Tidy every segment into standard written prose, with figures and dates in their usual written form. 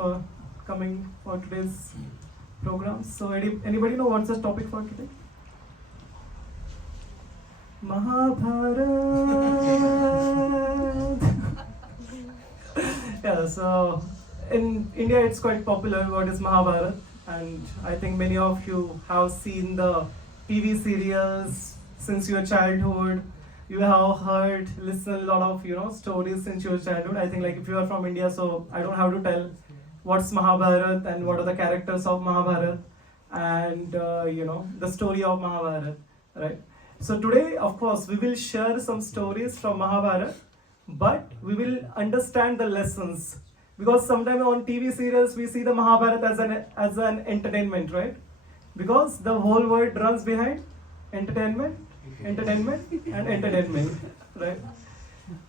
for coming for today's program. So anybody know what's the topic for today? Mahabharata. Yeah, so in India it's quite popular what is Mahabharata, and I think many of you have seen the TV serials since your childhood. You have heard, listened a lot of stories since your childhood. I think like if you are from India, so I don't have to tell what's Mahabharata and what are the characters of Mahabharata and the story of Mahabharata, right? So today, of course, we will share some stories from Mahabharata, but we will understand the lessons, because sometimes on TV serials we see the Mahabharata as an entertainment, right? Because the whole world runs behind entertainment, and entertainment, right?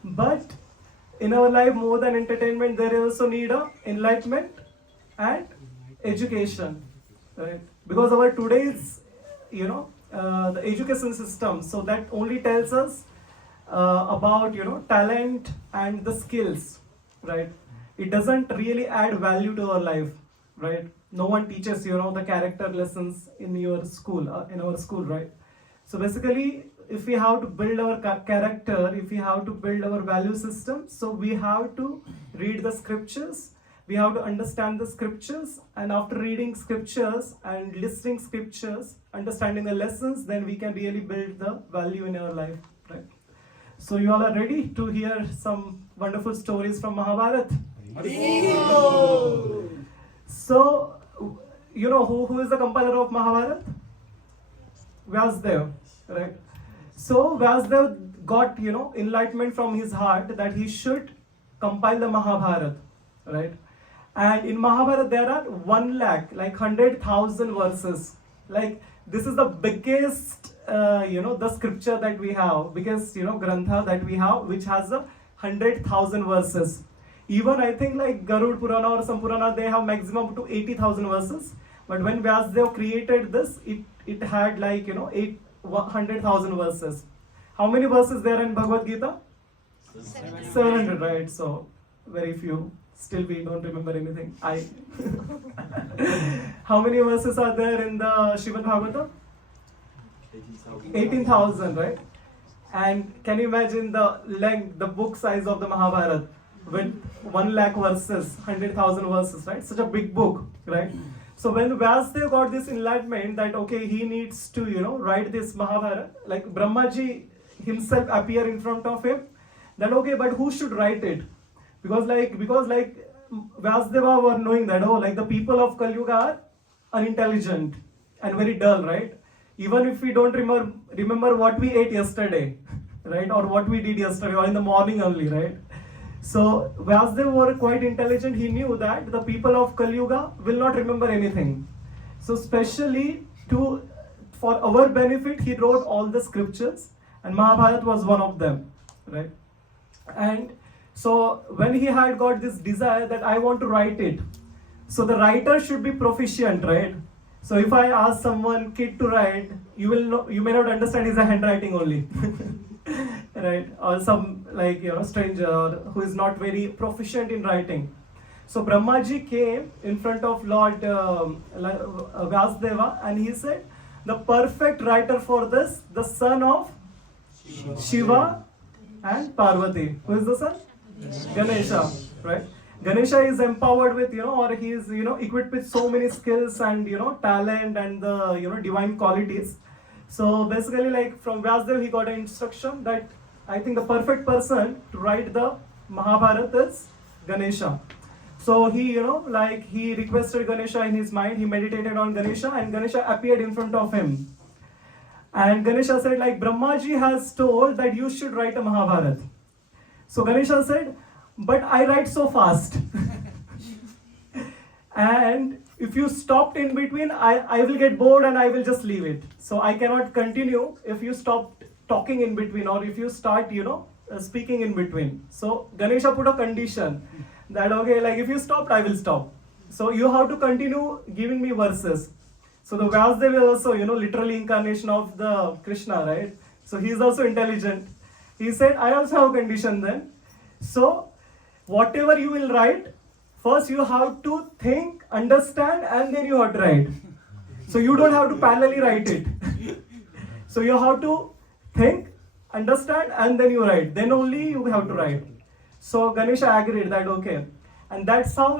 But in our life, more than entertainment, there is also need of enlightenment and education, right? Because our today's, the education system, so that only tells us about talent and the skills, right? It doesn't really add value to our life, right? No one teaches the character lessons in your school, in our school, right? So basically, if we have to build our character, if we have to build our value system, so we have to read the scriptures, we have to understand the scriptures, and after reading scriptures and listening scriptures, understanding the lessons, then we can really build the value in our life, right? So you all are ready to hear some wonderful stories from Mahabharata? So, who is the compiler of Mahabharata? Vyasdev, right? So Vyasdev got enlightenment from his heart that he should compile the Mahabharata, right? And in Mahabharata there are 1 lakh, like 100,000 verses. Like this is the biggest, the scripture that we have, biggest grantha that we have, which has 100,000 verses. Even I think like Garud Purana or some Purana, they have maximum to 80,000 verses. But when Vyasdev created this, it had like 100,000 verses. How many verses there in Bhagavad Gita? 700, right? So very few. Still we don't remember anything. How many verses are there in the Srimad Bhagavatam? 18,000, right? And can you imagine the length, the book size of the Mahabharata with 1 lakh verses, 100,000 verses, right? Such a big book, right? So when Vyasdev got this enlightenment that okay, he needs to write this Mahabharata, like Brahmaji himself appear in front of him, that okay, but who should write it? Because Vyasdeva were knowing that like the people of Kali Yuga are unintelligent and very dull, right? Even if we don't remember what we ate yesterday, right, or what we did yesterday, or in the morning only, right? So Vyasdev were quite intelligent. He knew that the people of Kali Yuga will not remember anything. So specially for our benefit, he wrote all the scriptures, and Mahabharata was one of them, right? And so when he had got this desire that I want to write it, so the writer should be proficient, right? So if I ask someone kid to write, you may not understand his handwriting only. Right? Or some like stranger who is not very proficient in writing. So Brahmaji came in front of Lord Vyasdeva and he said, the perfect writer for this, the son of Shiva and Parvati. Who is the son? Ganesha, right? Ganesha is empowered with or he is equipped with so many skills and talent and the divine qualities. So basically, like from Vyasdev, he got an instruction that I think the perfect person to write the Mahabharata is Ganesha. So he, he requested Ganesha in his mind. He meditated on Ganesha, and Ganesha appeared in front of him. And Ganesha said, like Brahmaji has told that you should write a Mahabharata. So Ganesha said, but I write so fast. And if you stopped in between, I will get bored and I will just leave it. So I cannot continue if you stop talking in between, or if you start, speaking in between. So Ganesha put a condition that, okay, like if you stopped, I will stop. So you have to continue giving me verses. So the Vyasdev is also, literally incarnation of the Krishna, right? So he is also intelligent. He said, I also have a condition then. So whatever you will write, first you have to think, understand, and then you have to write. So you don't have to parallelly write it. So you have to think, understand, and then you write. Then only you have to write. So Ganesha agreed that okay. And that's how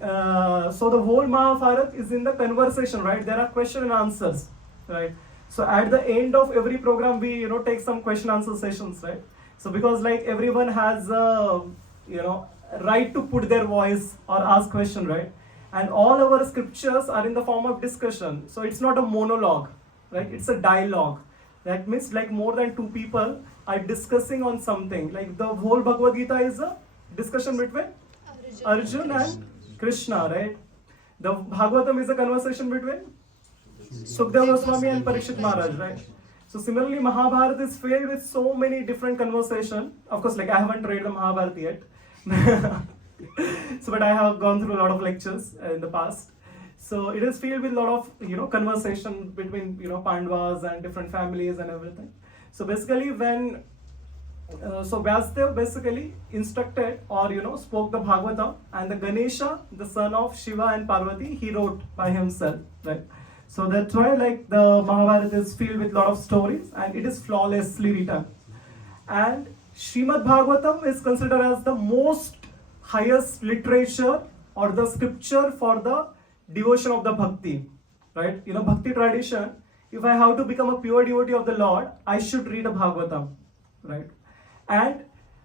so the whole Mahabharata is in the conversation, right? There are question and answers, right? So at the end of every program, we take some question answer sessions, right? So because like everyone has right to put their voice or ask question, right? And all our scriptures are in the form of discussion. So it's not a monologue, right? It's a dialogue. That means like more than two people are discussing on something. Like the whole Bhagavad Gita is a discussion between Arjun and Krishna, right? The Bhagavatam is a conversation between Sukadeva Goswami and Parikshit Maharaj, right? So similarly, Mahabharata is filled with so many different conversation. Of course, like I haven't read the Mahabharata yet. So, but I have gone through a lot of lectures in the past. So it is filled with a lot of conversation between Pandavas and different families and everything. So basically, when so Vyasdev basically instructed or spoke the Bhagavatam, and the Ganesha, the son of Shiva and Parvati, he wrote by himself, right? So that's why like the Mahabharata is filled with a lot of stories and it is flawlessly written. And Srimad Bhagavatam is considered as the most highest literature or the scripture for the devotion of the bhakti, right? Bhakti tradition, if I have to become a pure devotee of the Lord, I should read a Bhagavatam, right? And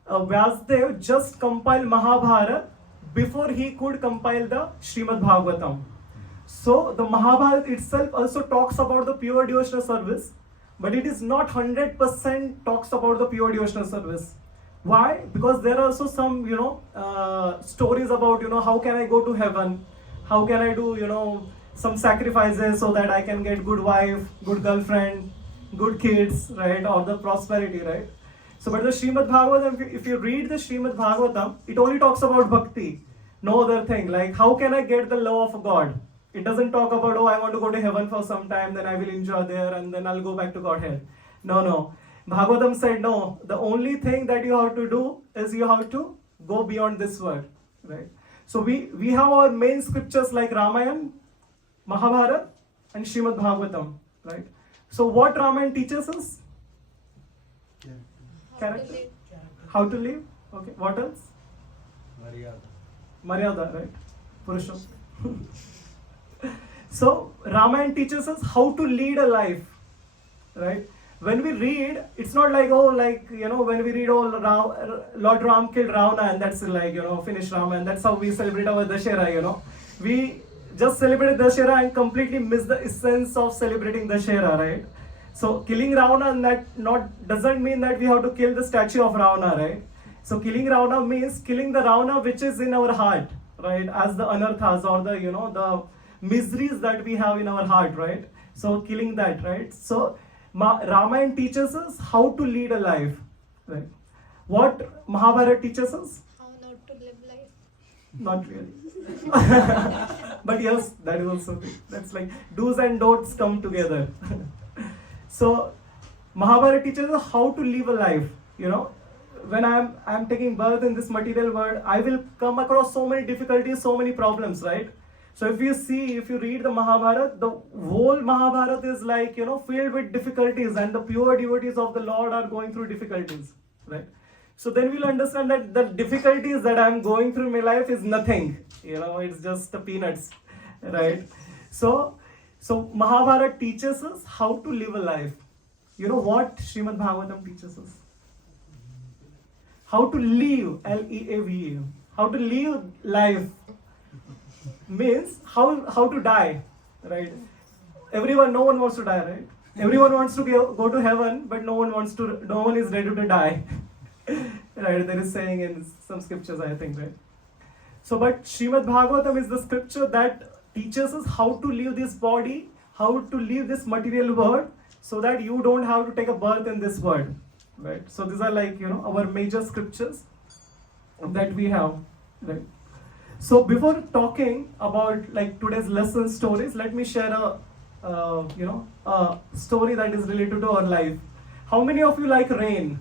Vyasdev just compiled Mahabharata before he could compile the Srimad Bhagavatam. So the Mahabharata itself also talks about the pure devotional service, but it is not 100% talks about the pure devotional service. Why? Because there are also some stories about how can I go to heaven, how can I do some sacrifices so that I can get good wife, good girlfriend, good kids, right, or the prosperity, right? So but the Srimad Bhagavatam, if you read the Srimad Bhagavatam, it only talks about bhakti, no other thing. Like how can I get the love of God? It doesn't talk about, oh, I want to go to heaven for some time, then I will enjoy there and then I'll go back to Godhead. No. Bhagavatam said, no, the only thing that you have to do is you have to go beyond this world, right? So we have our main scriptures like Ramayana, Mahabharata and Srimad Bhagavatam, right? So what Ramayana teaches us? Character? How to live? Okay, what else? Maryada, right? Purushottam. So Ramayana teaches us how to lead a life, right? When we read, it's not like, when we read, Lord Ram killed Ravana and that's like, finish Rama, and that's how we celebrate our Dashera, We just celebrate Dashera and completely miss the essence of celebrating Dashera, right? So killing Ravana doesn't mean that we have to kill the statue of Ravana, right? So killing Ravana means killing the Ravana which is in our heart, right? As the anarthas or the, the miseries that we have in our heart, right? So killing that, right? So Ramayana teaches us how to lead a life, right? What Mahabharata teaches us? How not to live life. Not really. But yes, that is also big. That's like do's and don'ts come together. So Mahabharata teaches us how to live a life. When I'm taking birth in this material world, I will come across so many difficulties, so many problems, right? So if you read the Mahabharata, the whole Mahabharata is like, filled with difficulties, and the pure devotees of the Lord are going through difficulties, right? So then we'll understand that the difficulties that I'm going through in my life is nothing, it's just the peanuts, right? So Mahabharata teaches us how to live a life. You know what Srimad Bhagavatam teaches us? How to live, L-E-A-V-A. How to live life means how to die, right? No one wants to die, right? Everyone wants to go to heaven, but no one is ready to die. Right? There is saying in some scriptures, I think, right? So, but Srimad Bhagavatam is the scripture that teaches us how to live this body, how to live this material world, so that you don't have to take a birth in this world, right? So these are like, our major scriptures that we have, right? So before talking about like today's lesson stories, let me share a story that is related to our life. How many of you like rain?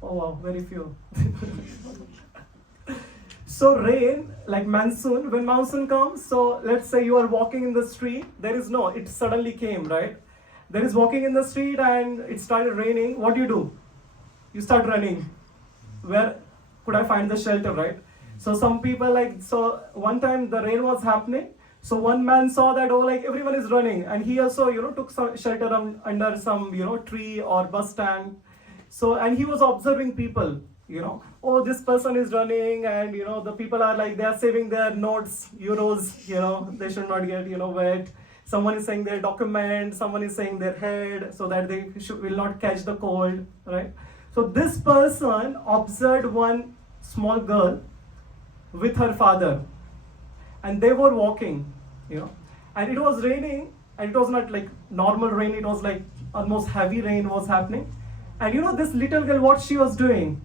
Oh wow, very few. So rain, like monsoon, when monsoon comes, so let's say you are walking in the street, it suddenly came, right? There is walking in the street and it started raining. What do? You start running. Where could I find the shelter, right? So some people so one time the rain was happening. So one man saw that, oh, like everyone is running. And he also, took some shelter under some, tree or bus stand. So, and he was observing people, oh, this person is running, and, the people are like, they are saving their notes, euros, they should not get, wet. Someone is saying their document, someone is saying their head, so that they will not catch the cold, right? So this person observed one small girl with her father, and they were walking, and it was raining, and it was not like normal rain, it was like almost heavy rain was happening. And this little girl, what she was doing,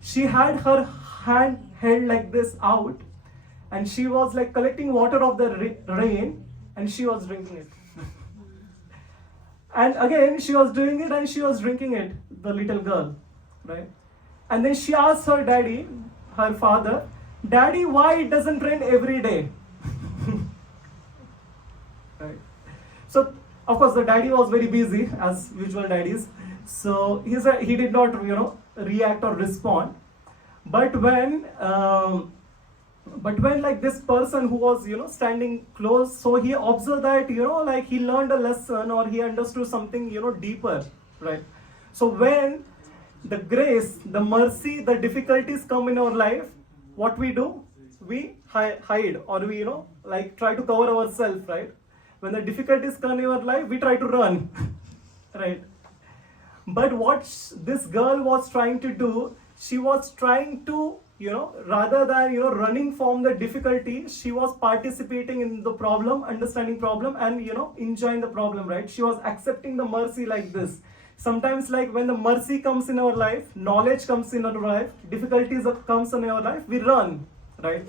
she had her hand held like this out, and she was like collecting water of the rain, and she was drinking it. And again, she was doing it, and she was drinking it, the little girl, right? And then she asked her daddy, her father, Daddy, why it doesn't rain every day? Right. So, of course, the daddy was very busy, as usual daddies. So he did not, react or respond. But when like this person who was, standing close, so he observed that, like he learned a lesson, or he understood something, deeper, right? So when the grace, the mercy, the difficulties come in our life, what we do? We hide, or we, like try to cover ourselves, right? When the difficulties come in our life, we try to run, right? But what this girl was trying to do, she was trying to, rather than, running from the difficulty, she was participating in the problem, understanding problem, and, enjoying the problem, right? She was accepting the mercy like this. Sometimes, like when the mercy comes in our life, knowledge comes in our life, difficulties comes in our life, we run, right?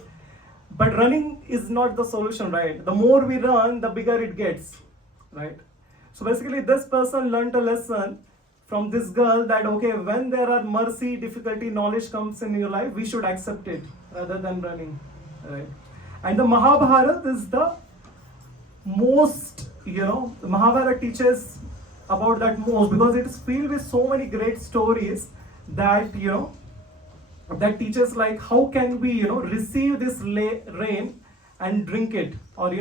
But running is not the solution, right? The more we run, the bigger it gets, right? So basically, this person learned a lesson from this girl that, okay, when there are mercy, difficulty, knowledge comes in your life, we should accept it rather than running, right? And the Mahabharata is the most, the Mahabharata teaches about that most, because it is filled with so many great stories that, that teaches like how can we, receive this rain and drink it, or,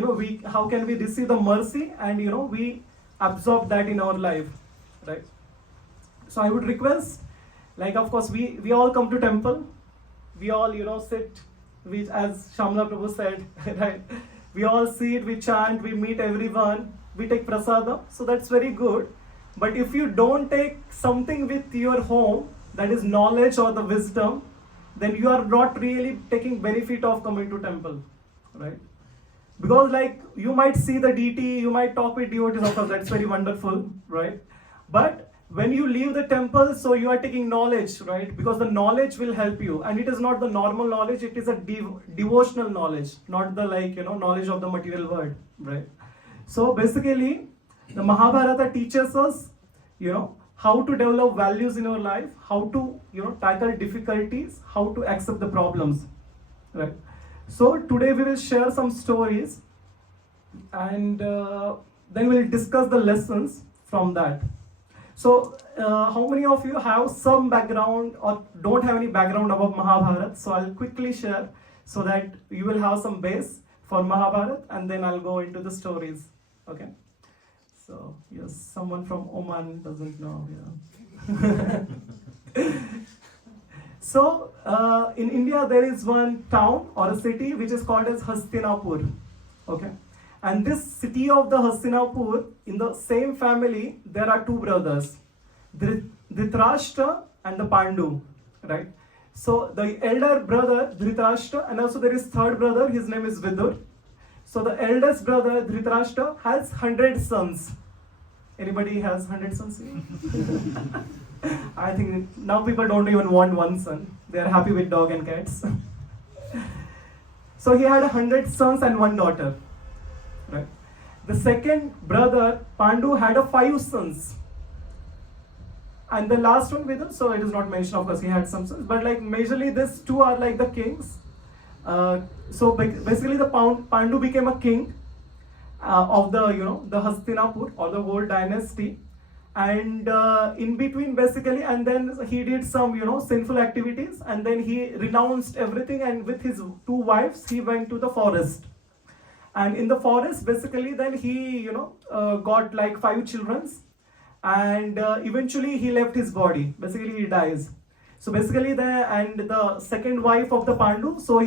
how can we receive the mercy and, we absorb that in our life, right? So I would request, like, of course, we all come to temple, we all, sit, as Shamla Prabhu said, right? We all sit, we chant, we meet everyone, we take prasada, so that's very good. But if you don't take something with your home, that is knowledge or the wisdom, then you are not really taking benefit of coming to temple, right? Because like, you might see the deity, you might talk with devotees, of course, that's very wonderful, right? But when you leave the temple, so you are taking knowledge, right? Because the knowledge will help you, and it is not the normal knowledge, it is a devotional knowledge, not the knowledge of the material world, right? So basically, the Mahabharata teaches us, how to develop values in our life, how to, tackle difficulties, how to accept the problems, right? So today we will share some stories, and then we'll discuss the lessons from that. So, how many of you have some background or don't have any background about Mahabharata? So, I'll quickly share so that you will have some base for Mahabharata, and then I'll go into the stories. Okay? So, yes, someone from Oman doesn't know. Yeah. So, in India, there is one town or a city which is called as Hastinapur. Okay? And this city of the Hastinapur, in the same family, there are two brothers, Dhritarashtra and the Pandu, right? So the elder brother, Dhritarashtra, and also there is third brother, his name is Vidur. So the eldest brother, Dhritarashtra, has 100 sons. Anybody has 100 sons? I think now people don't even want one son. They are happy with dog and cats. So he had 100 sons and one daughter. Right. The second brother, Pandu, had 5 sons. And the last one, Vidur, so it is not mentioned, of course, he had some sons. But like majorly these two are like the kings. Basically, the Pandu became a king of the Hastinapur or the whole dynasty, and in between basically, and then he did some sinful activities, and then he renounced everything, and with his two wives he went to the forest. And in the forest basically then he got like 5 children, and eventually he left his body, basically he dies. So basically the second wife of the Pandu, so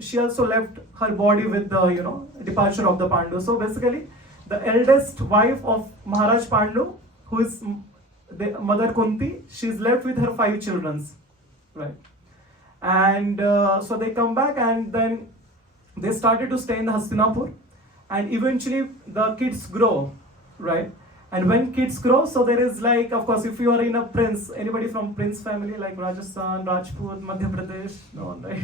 she also left her body with the departure of the Pandu. So basically the eldest wife of Maharaj Pandu, who is the mother Kunti, she's left with her 5 children, right? And so they come back, and then they started to stay in the Hastinapur, and eventually the kids grow, right? And when kids grow, so there is like, of course, if you are in a prince, anybody from prince family like Rajasthan, Rajput, Madhya Pradesh, no, right?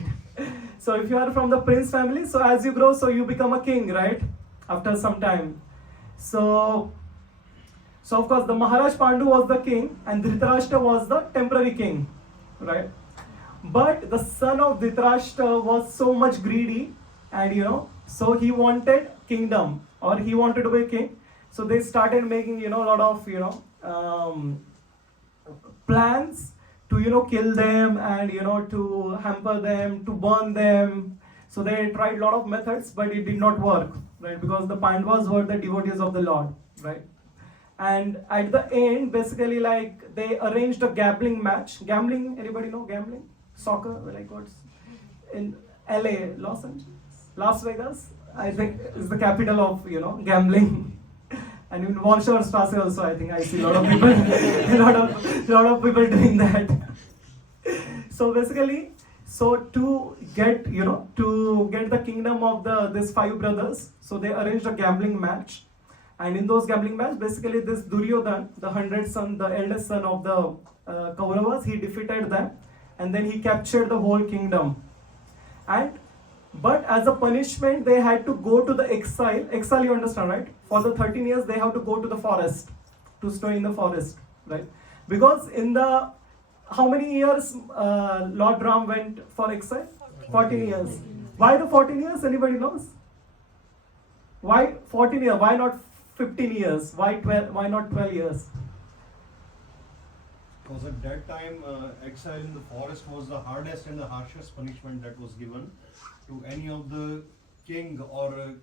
So if you are from the prince family, so as you grow, so you become a king, right? After some time. So of course the Maharaj Pandu was the king, and Dhritarashtra was the temporary king, right? But the son of Dhritarashtra was so much greedy, and so he wanted kingdom, or he wanted to be king. So they started making a lot of plans to kill them, and to hamper them, to burn them. So they tried a lot of methods, but it did not work, right? Because the Pandavas were the devotees of the Lord, right? And at the end, basically, like, they arranged a gambling match. Gambling, anybody know gambling? Soccer, like what's in LA, Las Vegas, I think is the capital of gambling. And in Warsaw Strasse also, I think I see a lot of people, a lot of people doing that. So basically, so to get the kingdom of these 5 brothers, so they arranged a gambling match, and in those gambling match, basically this Duryodhan, the 100th son, the eldest son of the Kauravas, he defeated them, and then he captured the whole kingdom. But as a punishment, they had to go to the exile. Exile, you understand, right? For the 13 years, they have to go to the forest, to stay in the forest, right? Because how many years Lord Ram went for exile? 14 years. Why the 14 years? Anybody knows? Why 14 years? Why not 15 years? Why 12? Why not 12 years? Because at that time, exile in the forest was the hardest and the harshest punishment that was given to any of the king or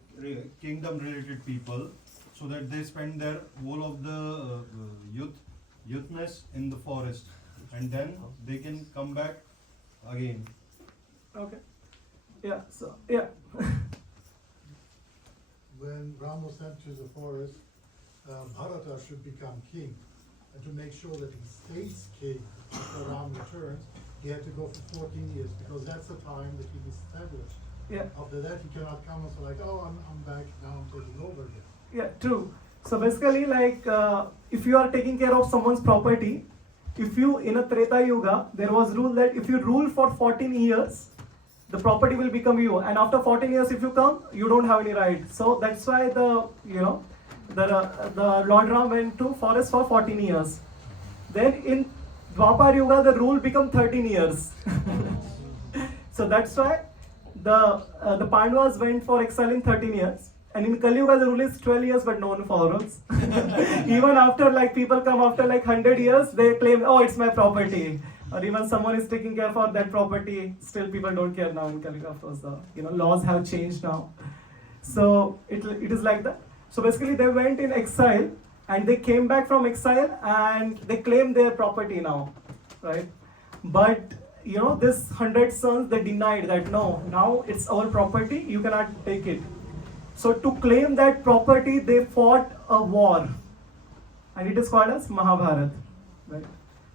kingdom related people, so that they spend their whole of the youthness in the forest, and then they can come back again. Okay. Yeah. So yeah. When Ram was sent to the forest, Bharata should become king, and to make sure that he stays king after Ram returns, he had to go for 14 years, because that's the time that he was established. Yeah. After that, he cannot come and say like, oh, I'm back, now I'm taking over again. Yeah, true. So basically, like, if you are taking care of someone's property, if you, in a Treta Yuga, there was rule that if you rule for 14 years, the property will become you, and after 14 years, if you come, you don't have any right. So that's why the Lord Ram went to forest for 14 years. Then in Dwapar Yuga, the rule become 13 years. So that's why the Pandavas went for exile in 13 years. And in Kali Yuga, the rule is 12 years, but no one follows. Even after, like, people come after like 100 years, they claim, oh, it's my property. Or even someone is taking care for that property, still people don't care now in Kali Yuga. Of course, the laws have changed now. So it is like that. So basically, they went in exile, and they came back from exile, and they claimed their property now, right? But this 100 sons, they denied that, no, now it's our property, you cannot take it. So to claim that property, they fought a war, and it is called as Mahabharata, right?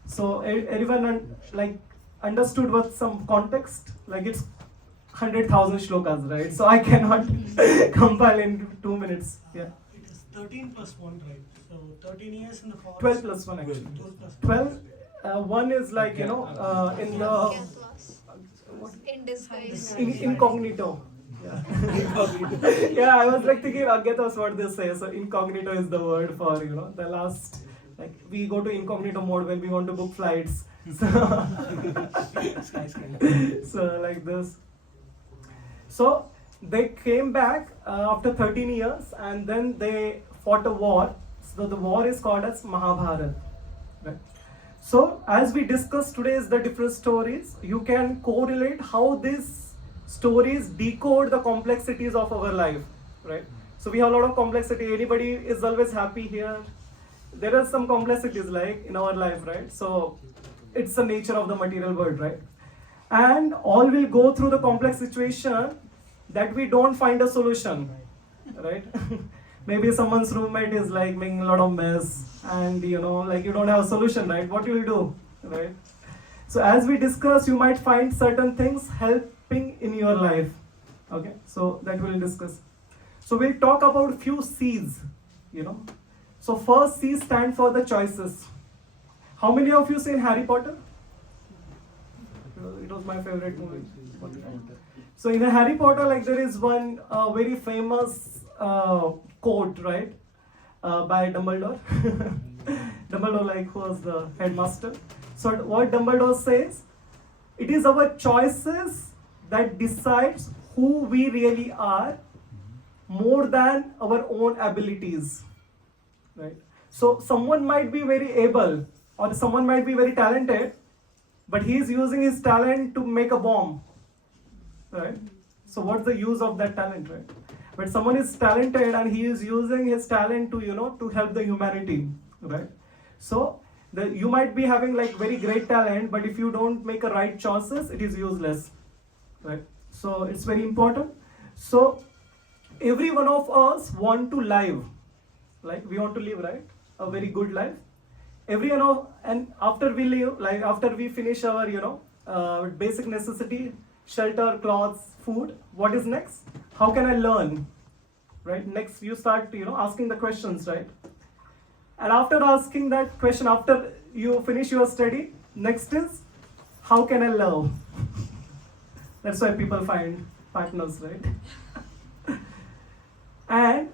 So everyone understood what some context, like it's 100,000 shlokas, right? So I cannot compile in 2 minutes. Yeah. It is 13 plus 1, right? So 13 years in the forest. 12 plus 1 actually. 12 plus 12. One is like in the in disguise. incognito. Yeah. Yeah, I was like thinking Agyatas what they say. So incognito is the word for the last. Like we go to incognito mode when we want to book flights. So, so like this. So they came back after 13 years and then they fought a war. So the war is called as Mahabharata. Right? So as we discussed today is the different stories, you can correlate how these stories decode the complexities of our life. Right? So we have a lot of complexity. Anybody is always happy here? There are some complexities like in our life, right? So it's the nature of the material world, right? And all will go through the complex situation that we don't find a solution, right? Maybe someone's roommate is like making a lot of mess and like you don't have a solution, right? What you will do, right? So as we discuss, you might find certain things helping in your life, okay? So that we'll discuss. So we'll talk about few C's, So first C stand for the choices. How many of you seen Harry Potter? It was my favorite movie. So in a Harry Potter, like there is one very famous quote, right, by Dumbledore. Dumbledore, like, who was the headmaster. So what Dumbledore says, it is our choices that decides who we really are more than our own abilities, right? So someone might be very able or someone might be very talented, but he is using his talent to make a bomb, right? So what's the use of that talent, right? But someone is talented and he is using his talent to, to help the humanity, right? So you might be having like very great talent, but if you don't make a right choices, it is useless, right? So it's very important. So every one of us want to live, like we want to live, right? A very good life. Everyone of, and after we live, like after we finish our, basic necessity, shelter, clothes, food, what is next? How can I learn, right? Next, you start, asking the questions, right? And after asking that question, after you finish your study, next is, how can I love? That's why people find partners, right? And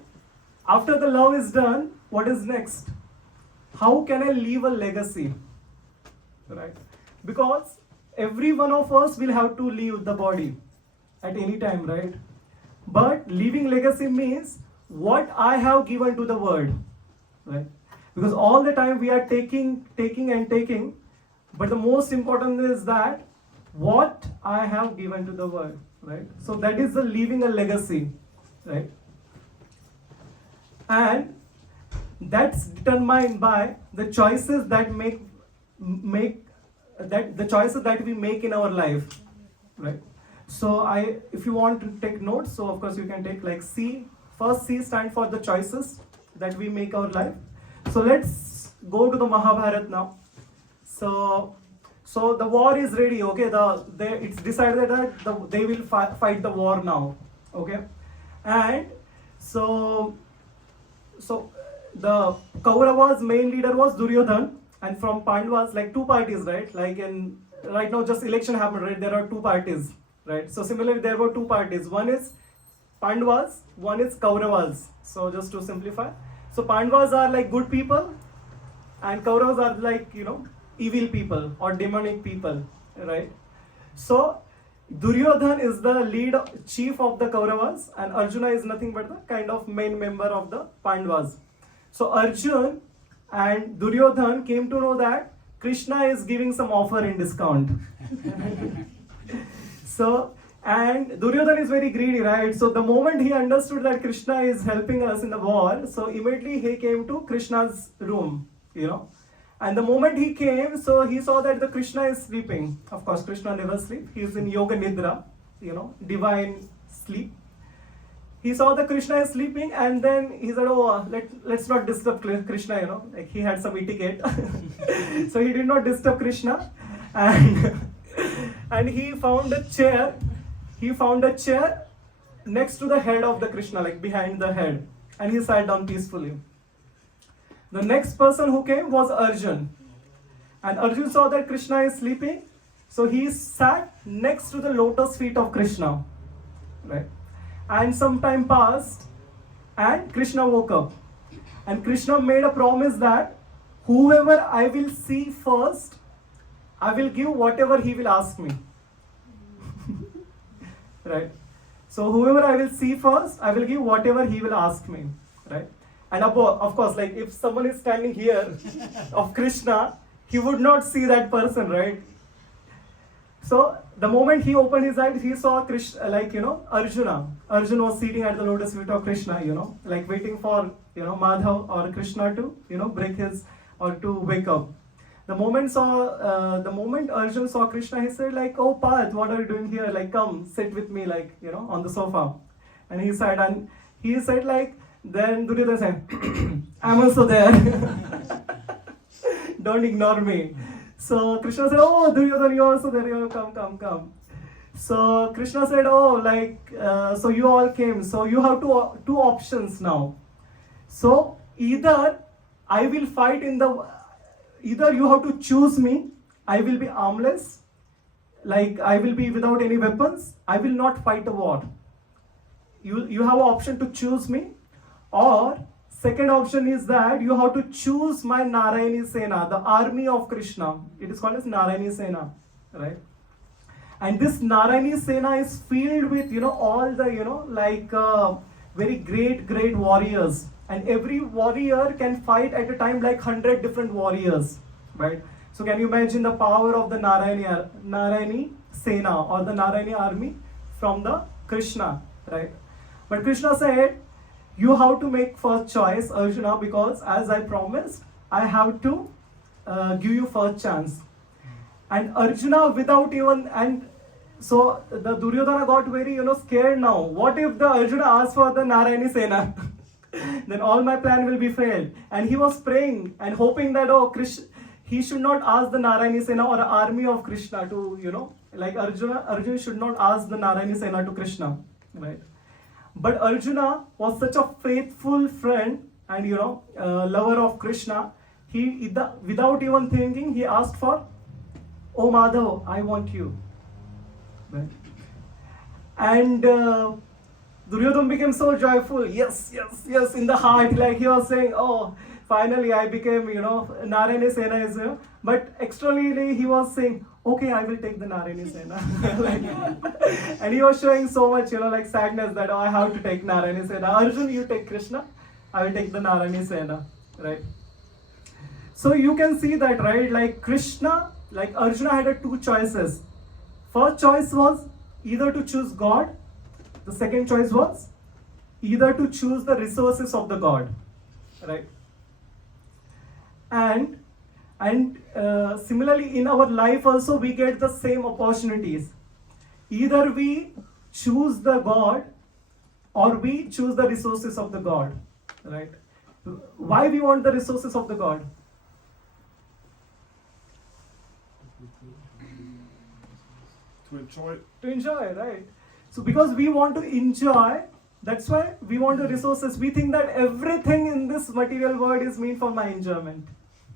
after the love is done, what is next? How can I leave a legacy, right? Because every one of us will have to leave the body at any time, right? But leaving legacy means what I have given to the world, right? Because all the time we are taking, but the most important is that what I have given to the world, right? So that is the leaving a legacy, right? And that's determined by the choices that the choices that we make in our life, right? So if you want to take notes, so of course you can take like C. First C stand for the choices that we make our life. So let's go to the Mahabharata now. So the war is ready, okay? It's decided that they will fight the war now, okay? And so the Kauravas' main leader was Duryodhan, and from Pandavas, like two parties, right? Like right now just election happened, right? There are two parties, right? So similarly, there were two parties. One is Pandavas, one is Kauravas. So just to simplify, so Pandavas are like good people, and Kauravas are like evil people or demonic people, right? So Duryodhan is the chief of the Kauravas, and Arjuna is nothing but the kind of main member of the Pandavas. So Arjun and Duryodhan came to know that Krishna is giving some offer in discount. And Duryodhan is very greedy, right? So the moment he understood that Krishna is helping us in the war, so immediately he came to Krishna's room, And the moment he came, so he saw that the Krishna is sleeping. Of course, Krishna never sleeps. He is in Yoga Nidra, divine sleep. He saw that Krishna is sleeping, and then he said, let's not disturb Krishna, like he had some etiquette. So he did not disturb Krishna, and he found a chair. He found a chair next to the head of the Krishna, like behind the head, and he sat down peacefully. The next person who came was Arjun, and Arjun saw that Krishna is sleeping, so he sat next to the lotus feet of Krishna, right? And some time passed, and Krishna woke up. And Krishna made a promise that whoever I will see first, I will give whatever he will ask me. Right? So whoever I will see first, I will give whatever he will ask me, right? And of course, like if someone is standing here of Krishna, he would not see that person, right? So the moment he opened his eyes, he saw Krishna, like Arjuna. Arjuna was sitting at the lotus feet of Krishna, like waiting for Madhav or Krishna to break his or to wake up. The moment Arjuna saw Krishna, he said like, "Oh Parth, what are you doing here? Like, come sit with me, like on the sofa." And he said like, then Duryodhana said, "I'm also there. Don't ignore me." So Krishna said, "Oh Duryodhana, you're also there. Come." So Krishna said, "Oh, like so you all came. So you have two options now. So either I will fight either you have to choose me. I will be armless, like I will be without any weapons. I will not fight a war. You have an option to choose me, or second option is that you have to choose my Narayani Sena, the army of Krishna. It is called as Narayani Sena, right? And this Narayani Sena is filled with all the very great warriors, and every warrior can fight at a time like 100 different warriors, right? So can you imagine the power of the Narayani Sena or the Narayani army from the Krishna, right? But Krishna said, "You have to make first choice, Arjuna, because as I promised, I have to give you first chance." And Arjuna, without even, and so the Duryodhana got very scared now. What if the Arjuna asked for the Narayani Sena? Then all my plan will be failed. And he was praying and hoping that he should not ask the Narayani Sena or army of Krishna to like Arjuna should not ask the Narayani Sena to Krishna, right? But Arjuna was such a faithful friend and lover of Krishna. He without even thinking, he asked for, "Oh Madhav, I want you." Right? And Duryodhana became so joyful. Yes, in the heart, like he was saying, "Oh, finally I became, Narayani Sena is here." But externally he was saying, "Okay, I will take the Narayani Sena." And he was showing so much, like sadness that, "Oh, I have to take Narayani Sena. Arjun, you take Krishna. I will take the Narayani Sena," right? So you can see that, right? Like Krishna, like Arjuna had two choices. First choice was either to choose God. The second choice was either to choose the resources of the God, right? And similarly in our life also we get the same opportunities. Either we choose the God or we choose the resources of the God, right? Why we want the resources of the God? To enjoy, right? So because we want to enjoy, that's why we want the resources. We think that everything in this material world is meant for my enjoyment,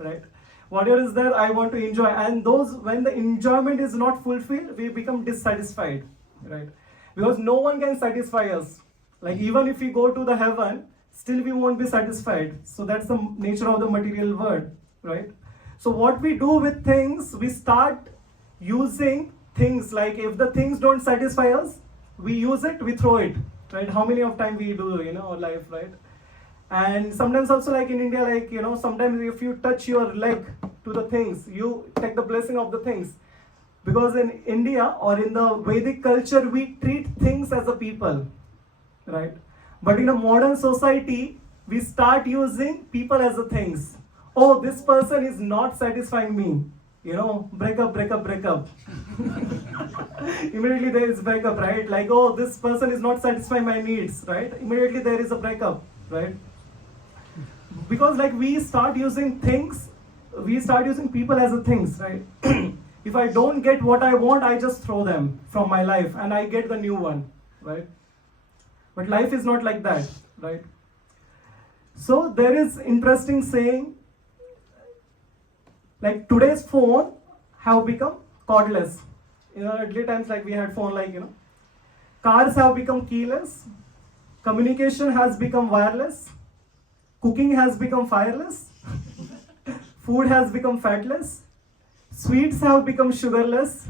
right? Whatever is there, I want to enjoy. And when the enjoyment is not fulfilled, we become dissatisfied, right? Because no one can satisfy us. Like even if we go to the heaven, still we won't be satisfied. So that's the nature of the material world, right? So what we do with things, we start using things. Like if the things don't satisfy us, we use it, we throw it, right? How many of time we do in our life, right? And sometimes also like in India, like sometimes if you touch your leg to the things, you take the blessing of the things. Because in India or in the Vedic culture, we treat things as a people, right? But in a modern society, we start using people as a things. Oh, this person is not satisfying me. Break up. Immediately there is breakup, right? Like, oh, this person is not satisfying my needs, right? Immediately there is a breakup, right? Because like we start using people as a things, right? If I don't get what I want, I just throw them from my life and I get the new one, right? But life is not like that, right? So there is interesting saying, like today's phone have become cordless. Earlier times like we had phone like, cars have become keyless, communication has become wireless, cooking has become fireless, food has become fatless, sweets have become sugarless,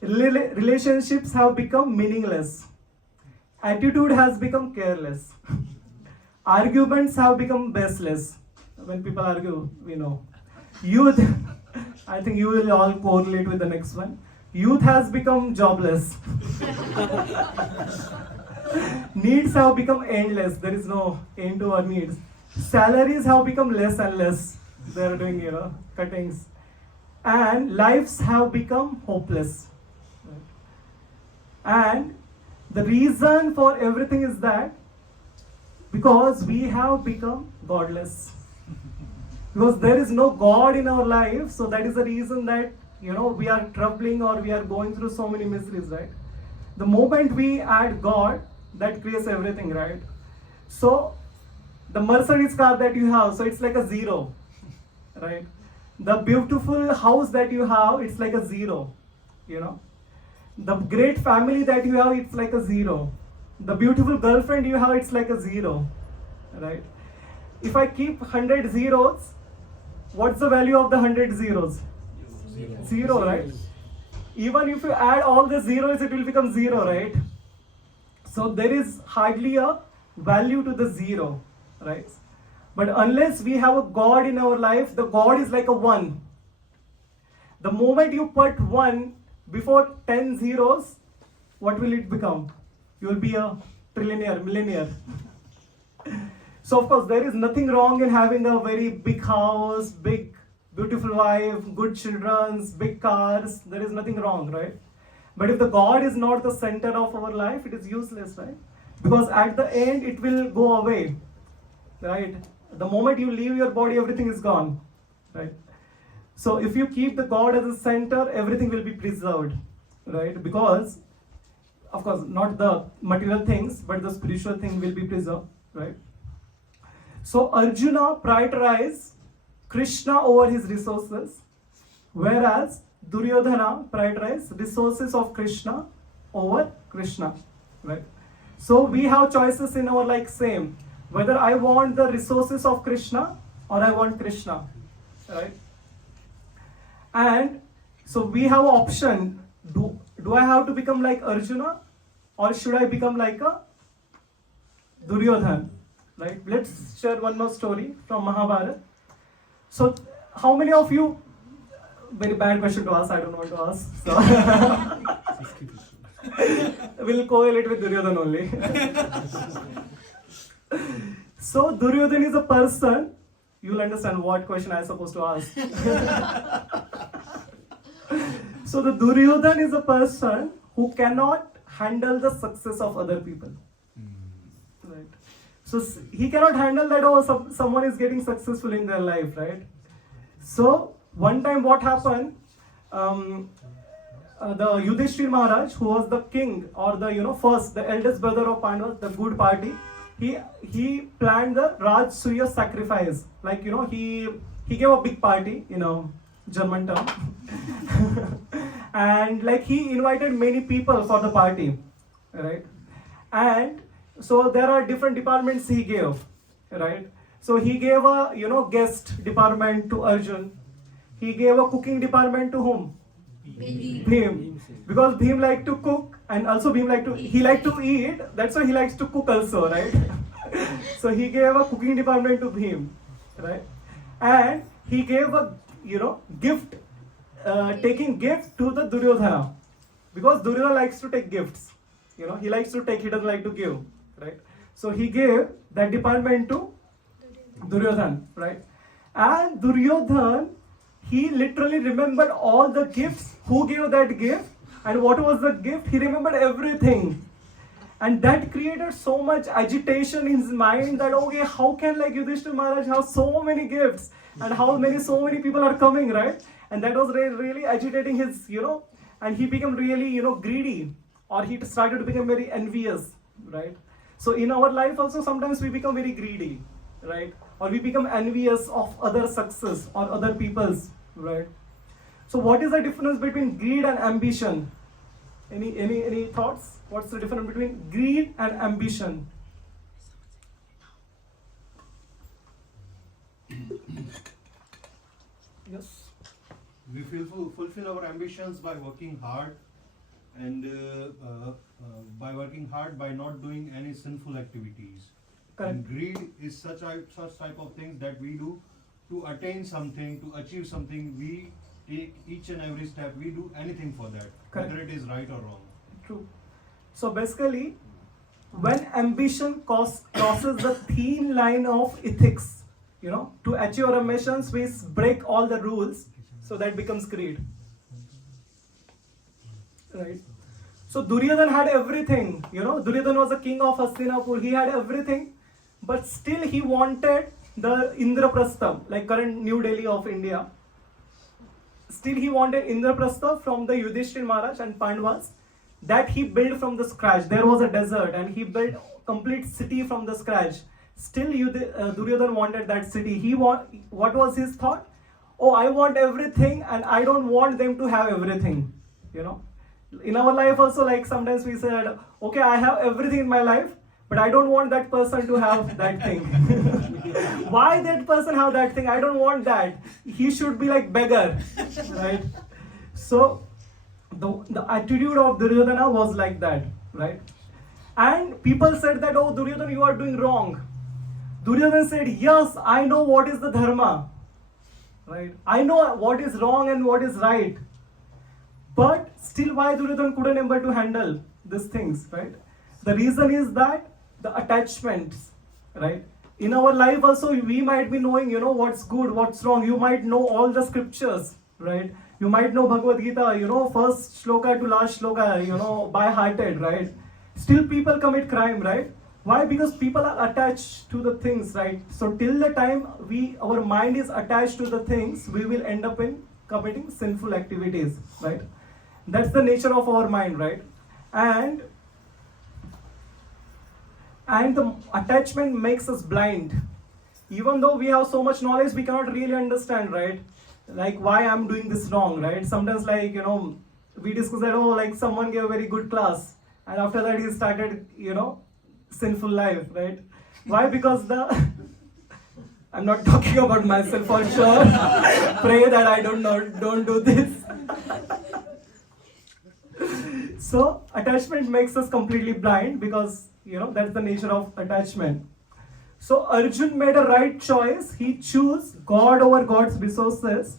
relationships have become meaningless, Attitude has become careless. Arguments have become baseless. When people argue, we know. Youth, I think you will all correlate with the next one. Youth has become jobless. Needs have become endless. There is no end to our needs. Salaries have become less and less. They are doing, cuttings. And lives have become hopeless. And the reason for everything is that because we have become godless. Because there is no God in our life, so that is the reason that we are troubling or we are going through so many miseries, right? The moment we add God, that creates everything, right? So the Mercedes car that you have, so it's like a zero, right? The beautiful house that you have, it's like a zero, The great family that you have, it's like a zero. The beautiful girlfriend you have, it's like a zero, right? If I keep 100 zeros, what's the value of the 100 zeros? Zero, right? Even if you add all the zeros, it will become zero, right? So there is hardly a value to the zero, right? But unless we have a God in our life, the God is like a 1. The moment you put 1 before 10 zeros, what will it become? You will be a trillionaire, millionaire. So of course, there is nothing wrong in having a very big house, big, beautiful wife, good children, big cars. There is nothing wrong, right? But if the God is not the center of our life, it is useless, right? Because at the end, it will go away, right? The moment you leave your body, everything is gone, right? So if you keep the God as the center, everything will be preserved, right? Because, of course, not the material things, but the spiritual thing will be preserved, right? So Arjuna prioritized Krishna over his resources, whereas Duryodhana prioritized resources of Krishna over Krishna, right? So we have choices in our same, whether I want the resources of Krishna or I want Krishna, right? And so we have an option. Do I have to become like Arjuna or should I become like a Duryodhana? Right? Let's share one more story from Mahabharata. So how many of you, very bad question to ask, I don't want to ask. So we'll correlate with Duryodhana only. So Duryodhana is a person, you'll understand what question I'm supposed to ask. So the Duryodhana is a person who cannot handle the success of other people. Right? So he cannot handle that, someone is getting successful in their life, right? So one time what happened, the Yudhishthir Maharaj, who was the king or the eldest brother of Pandavas, the good party, he planned the Rajsuya sacrifice. He gave a big party, German term. And he invited many people for the party, right? And so there are different departments he gave, right? So he gave a guest department to Arjun. He gave a cooking department to whom? Bhim. Because Bhim liked to cook and also Bhim liked to eat. That's why he likes to cook also, right? So he gave a cooking department to Bhim, right? And he gave a gift, taking gift to the Duryodhana, because Duryodhana likes to take gifts. He likes to take, he doesn't like to give, right? So he gave that department to Duryodhana, right? And Duryodhana, he literally remembered all the gifts, who gave that gift, and what was the gift. He remembered everything. And that created so much agitation in his mind that, okay, how can Yudhishthira Maharaj have so many gifts and so many people are coming, right? And that was really agitating his, and he became really, greedy, or he started to become very envious, right? So in our life also sometimes we become very greedy, right? Or we become envious of other success or other people's, right? So what is the difference between greed and ambition? Any thoughts? What's the difference between greed and ambition? Yes. We fulfill our ambitions by working hard and by working hard, by not doing any sinful activities. Correct. And greed is such type of things that we do to attain something, to achieve something. We take each and every step. We do anything for that, Correct. whether it is right or wrong. True. So basically, when ambition crosses the thin line of ethics, to achieve our ambitions, we break all the rules, so that becomes greed. Right? So Duryodhan had everything, Duryodhan was the king of Hastinapur, he had everything, but still he wanted the Indraprastha, like current New Delhi of India. Still he wanted Indraprastha from the Yudhishthir Maharaj and Pandavas, that he built from the scratch. There was a desert and he built complete city from the scratch. Still Duryodhan wanted that city. What was his thought? Oh, I want everything and I don't want them to have everything. In our life also, like sometimes we said, okay, I have everything in my life, but I don't want that person to have that thing. Why that person have that thing? I don't want that. He should be like beggar, right? So the attitude of Duryodhana was like that, right? And people said that, oh, Duryodhana, you are doing wrong. Duryodhana said, yes, I know what is the dharma, right? I know what is wrong and what is right. But still, why Duryodhana couldn't able to handle these things, right? The reason is that the attachments, right? In our life also, we might be knowing, what's good, what's wrong. You might know all the scriptures, right? You might know Bhagavad Gita, first shloka to last shloka, by hearted, right? Still people commit crime, right? Why? Because people are attached to the things, right? So till the time our mind is attached to the things, we will end up in committing sinful activities, right? That's the nature of our mind, right? And the attachment makes us blind. Even though we have so much knowledge, we cannot really understand, right? Like why I'm doing this wrong, right? Sometimes we discuss that, like someone gave a very good class and after that he started, sinful life, right? Why? Because I'm not talking about myself for sure. Pray that I don't do this. So attachment makes us completely blind because that's the nature of attachment. So Arjun made a right choice. He chose God over God's resources,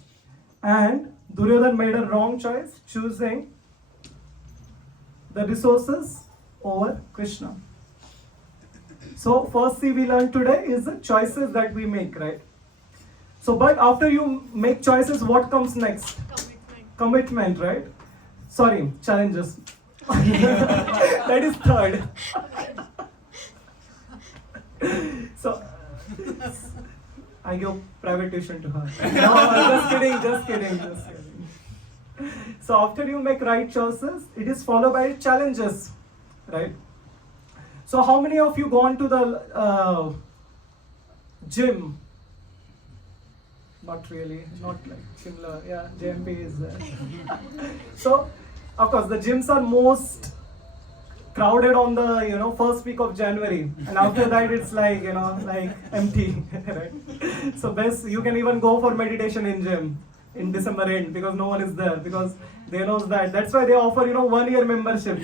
and Duryodhana made a wrong choice, choosing the resources over Krishna. So first thing we learned today is the choices that we make, right? So but after you make choices, what comes next? Commitment, right? Sorry, challenges. That is third. So I give private tuition to her. No, just kidding. So after you make right choices, it is followed by challenges, right? So how many of you gone to the gym? Not really, not like similar. Yeah, JMP is there. So of course the gyms are most crowded on the first week of January, and after that it's like like empty, right? So best you can even go for meditation in gym in December end because no one is there, because they know that's why they offer 1 year membership.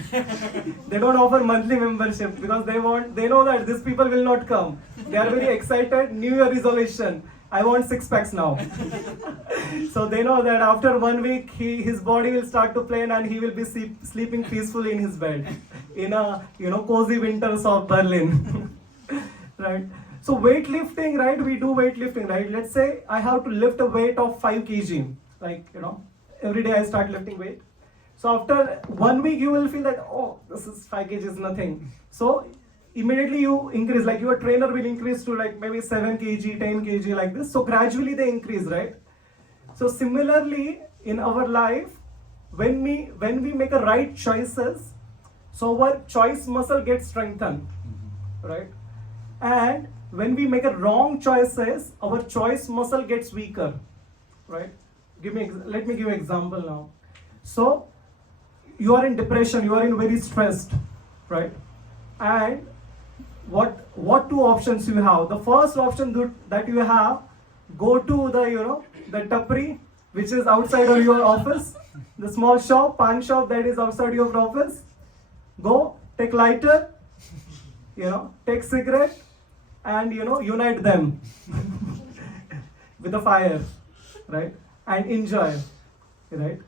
They don't offer monthly membership because they know that these people will not come. They are very excited. New Year resolution, I want 6 packs now. So they know that after 1 week his body will start to plane and he will be sleeping peacefully in his bed in a cozy winters of Berlin. Right? So weightlifting, right? We do weightlifting, right? Let's say I have to lift a weight of 5 kg. Like every day I start lifting weight. So after 1 week you will feel that, oh, this is 5 kg is nothing. So immediately you increase, like your trainer will increase to like maybe 7 kg, 10 kg like this. So gradually they increase, right? So similarly in our life, when we make a right choices, so our choice muscle gets strengthened, right? And when we make a wrong choices, our choice muscle gets weaker, right? Let me give an example now. So you are in depression, you are in very stressed, right? And what 2 options you have? The first option that you have, go to the the tapri, which is outside of your office, the small shop, pan shop that is outside your office. Go, take lighter, take cigarette, and unite them with the fire, right? And enjoy, right?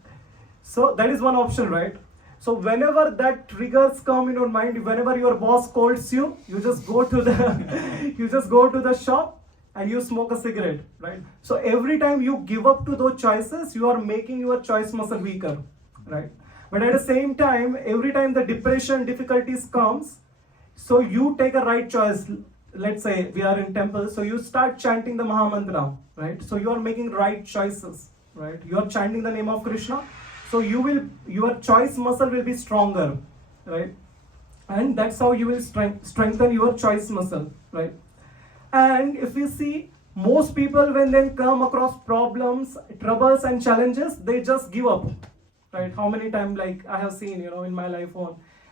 So that is one option, right? So whenever that triggers come in your mind, whenever your boss calls you, you just go to the you just go to the shop and you smoke a cigarette, right? So every time you give up to those choices, you are making your choice muscle weaker, right? But at the same time, every time the depression difficulties comes, so you take a right choice. Let's say we are in temple, so you start chanting the Maha Mantra, right? So you are making right choices, right? You are chanting the name of Krishna, so your choice muscle will be stronger, right? And that's how you will strengthen your choice muscle, right? And if you see, most people when they come across problems, troubles and challenges, they just give up, right? How many times, like I have seen, in my life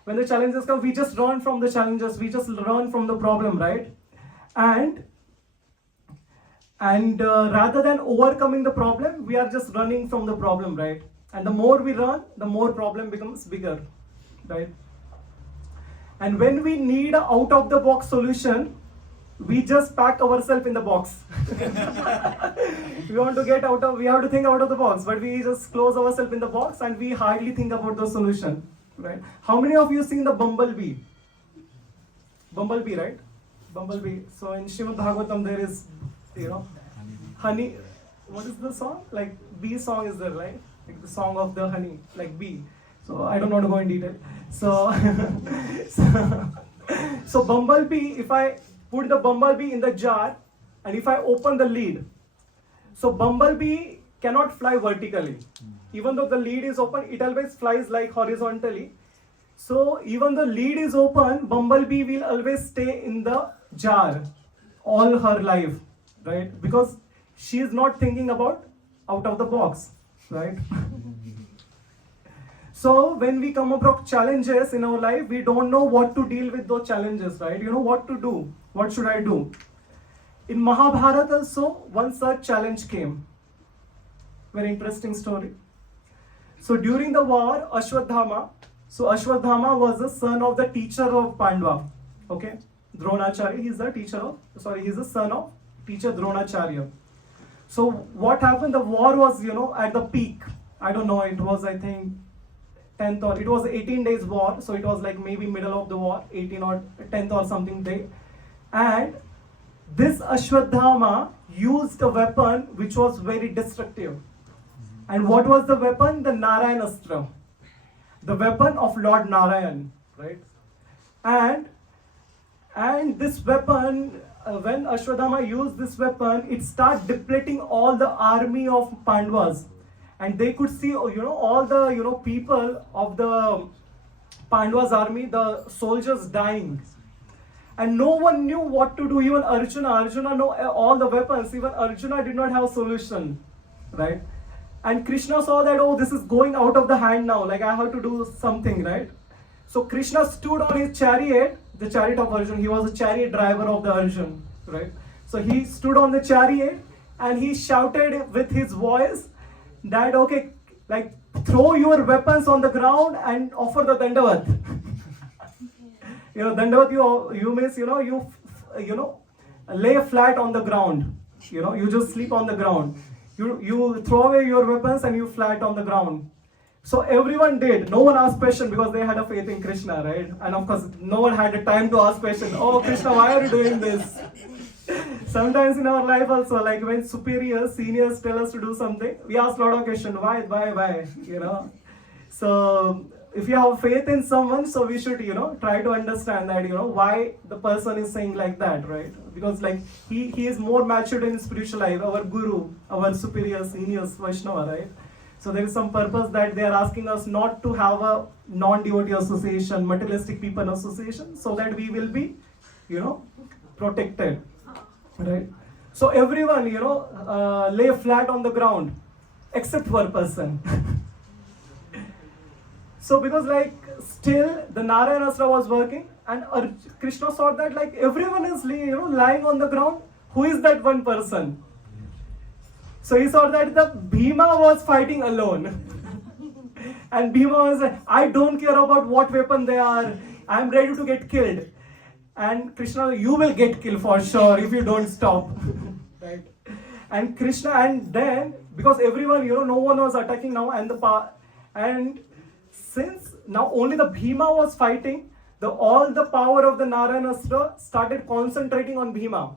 when the challenges come, we just run from the challenges, we just run from the problem, right? And rather than overcoming the problem, we are just running from the problem, right? And the more we run, the more problem becomes bigger, right? And when we need a out of the box solution, we just pack ourselves in the box. We want to get we have to think out of the box, but we just close ourselves in the box and we hardly think about the solution, right? How many of you seen the bumblebee? Bumblebee, right? Bumblebee. So in Srimad Bhagavatam there is, honey. What is the song? Like bee song is there, right? Like the song of the honey, like bee. So I don't want to go in detail. So, so bumblebee. If I put the bumblebee in the jar, and if I open the lid, so bumblebee cannot fly vertically. Even though the lid is open, it always flies like horizontally. So even the lid is open, bumblebee will always stay in the jar all her life, right? Because she is not thinking about out of the box, right? So when we come across challenges in our life, we don't know what to deal with those challenges, right? What to do? What should I do? In Mahabharata also, one such challenge came. Very interesting story. So during the war, Ashwadhama was the son of the teacher of Pandava. Okay? Dronacharya, he's the son of teacher Dronacharya. So what happened? The war was, at the peak. I don't know, it was, I think, 10th or it was 18 days war. So it was like maybe middle of the war, 18 or 10th or something day. And this Ashwadhama used a weapon which was very destructive. And what was the weapon? The Narayanastra. The weapon of Lord Narayan, right? And this weapon, when Ashwadhama used this weapon, it started depleting all the army of Pandavas. And they could see, all the, people of the Pandavas army, the soldiers dying. And no one knew what to do. Even Arjuna know all the weapons. Even Arjuna did not have a solution, right? And Krishna saw that, oh, this is going out of the hand now. Like I have to do something, right? So Krishna stood on his chariot, the chariot of Arjuna. He was a chariot driver of the Arjuna, right? So he stood on the chariot and he shouted with his voice that, okay, like throw your weapons on the ground and offer the Dandavat. Dandavat, you means, you lay flat on the ground. You just sleep on the ground. You throw away your weapons and you flat on the ground. So everyone did. No one asked question because they had a faith in Krishna, right? And of course, no one had the time to ask question. Oh, Krishna, why are you doing this? Sometimes in our life also, like when seniors tell us to do something, we ask a lot of questions. Why? So if you have faith in someone, so we should, try to understand that, why the person is saying like that, right? Because like he is more matured in spiritual life, our guru, our superior, seniors, Vaishnava, right? So there is some purpose that they are asking us not to have a non-devotee association, materialistic people association, so that we will be, protected, right? So everyone, lay flat on the ground, except one person. So because like still the Narayanastra was working and Krishna saw that like everyone is lying on the ground. Who is that one person? So he saw that the Bhima was fighting alone. And Bhima was like, I don't care about what weapon they are. I'm ready to get killed. And Krishna, you will get killed for sure if you don't stop. Right? And Krishna, and then because everyone, no one was attacking now, and since now only the Bhima was fighting, all the power of the Narayanastra started concentrating on Bhima,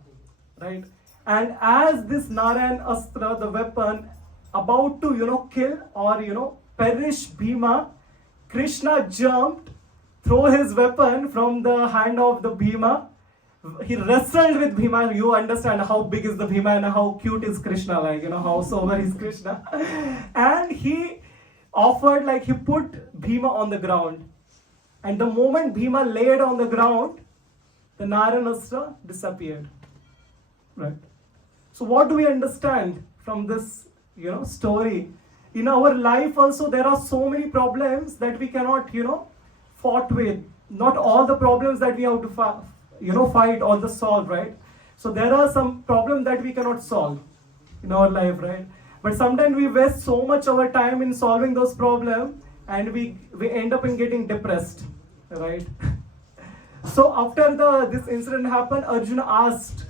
right? And as this Narayanastra, the weapon, about to kill or perish Bhima, Krishna jumped, threw his weapon from the hand of the Bhima. He wrestled with Bhima. You understand how big is the Bhima and how cute is Krishna, how sober is Krishna. And he offered, he put Bhima on the ground. And the moment Bhima laid on the ground, the Narayanastra disappeared. Right? So what do we understand from this, story? In our life also, there are so many problems that we cannot, fought with. Not all the problems that we have to fight or the solve, right? So there are some problems that we cannot solve in our life, right? But sometimes we waste so much our time in solving those problems, and we end up in getting depressed, right? So after this incident happened, Arjuna asked,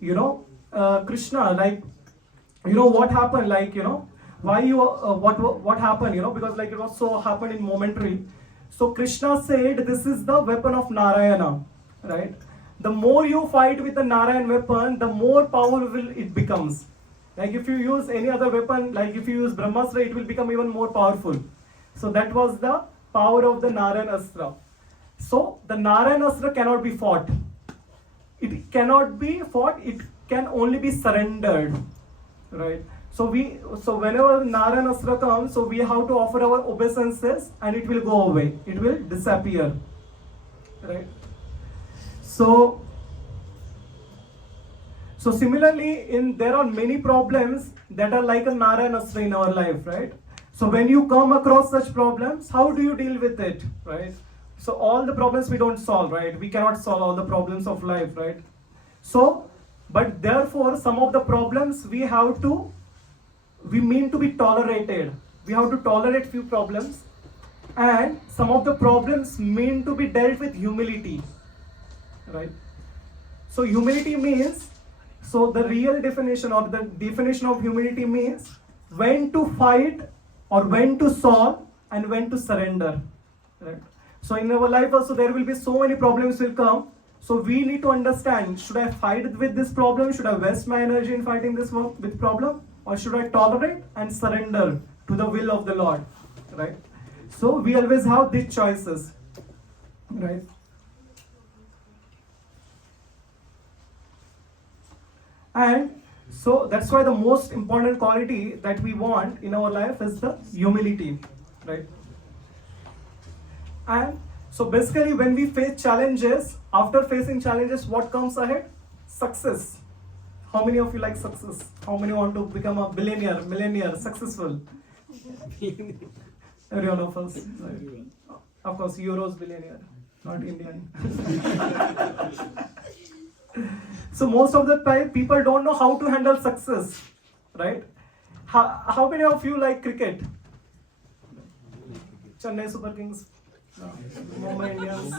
Krishna, what happened, why you, what happened, because it was so happened in momentary. So Krishna said, this is the weapon of Narayana, right? The more you fight with the Narayan weapon, the more powerful it becomes. Like if you use any other weapon, like if you use Brahmastra, it will become even more powerful. So that was the power of the Narayan Astra. So the Narayan Astra cannot be fought. It cannot be fought, it can only be surrendered, right? So whenever Narayan Astra comes, so we have to offer our obeisances and it will go away. It will disappear, right? So similarly, there are many problems that are like a Narayan Astra in our life, right? So when you come across such problems, how do you deal with it, right? So all the problems we don't solve, right? We cannot solve all the problems of life, right? So, but therefore, some of the problems we mean to be tolerated. We have to tolerate few problems, and some of the problems mean to be dealt with humility, right? So humility means, so the real definition or the definition of humility means when to fight or when to solve and when to surrender, right? So in our life also there will be so many problems will come. So we need to understand, should I fight with this problem? Should I waste my energy in fighting this with problem? Or should I tolerate and surrender to the will of the Lord, right? So we always have these choices, right? And so that's why the most important quality that we want in our life is the humility, right? And so basically when we face challenges, after facing challenges, what comes ahead? Success. How many of you like success? How many want to become a billionaire, millionaire, successful? Every one of us. Right? Of course, Euros billionaire, not Indian. So most of the time, people don't know how to handle success, right? How many of you like cricket? Chennai Super Kings, no. Mumbai Indians.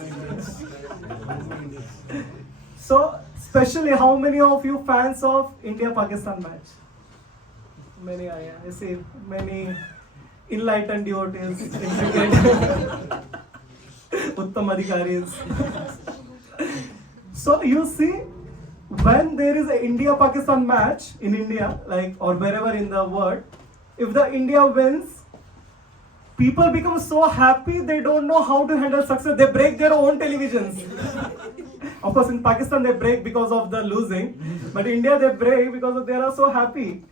So, especially how many of you fans of India-Pakistan match? Many, I see many enlightened devotees in cricket. Uttam Adhikaris. So you see, when there is an India-Pakistan match in India, or wherever in the world, if the India wins, people become so happy they don't know how to handle success. They break their own televisions. Of course, in Pakistan they break because of the losing, but India they break because they are so happy,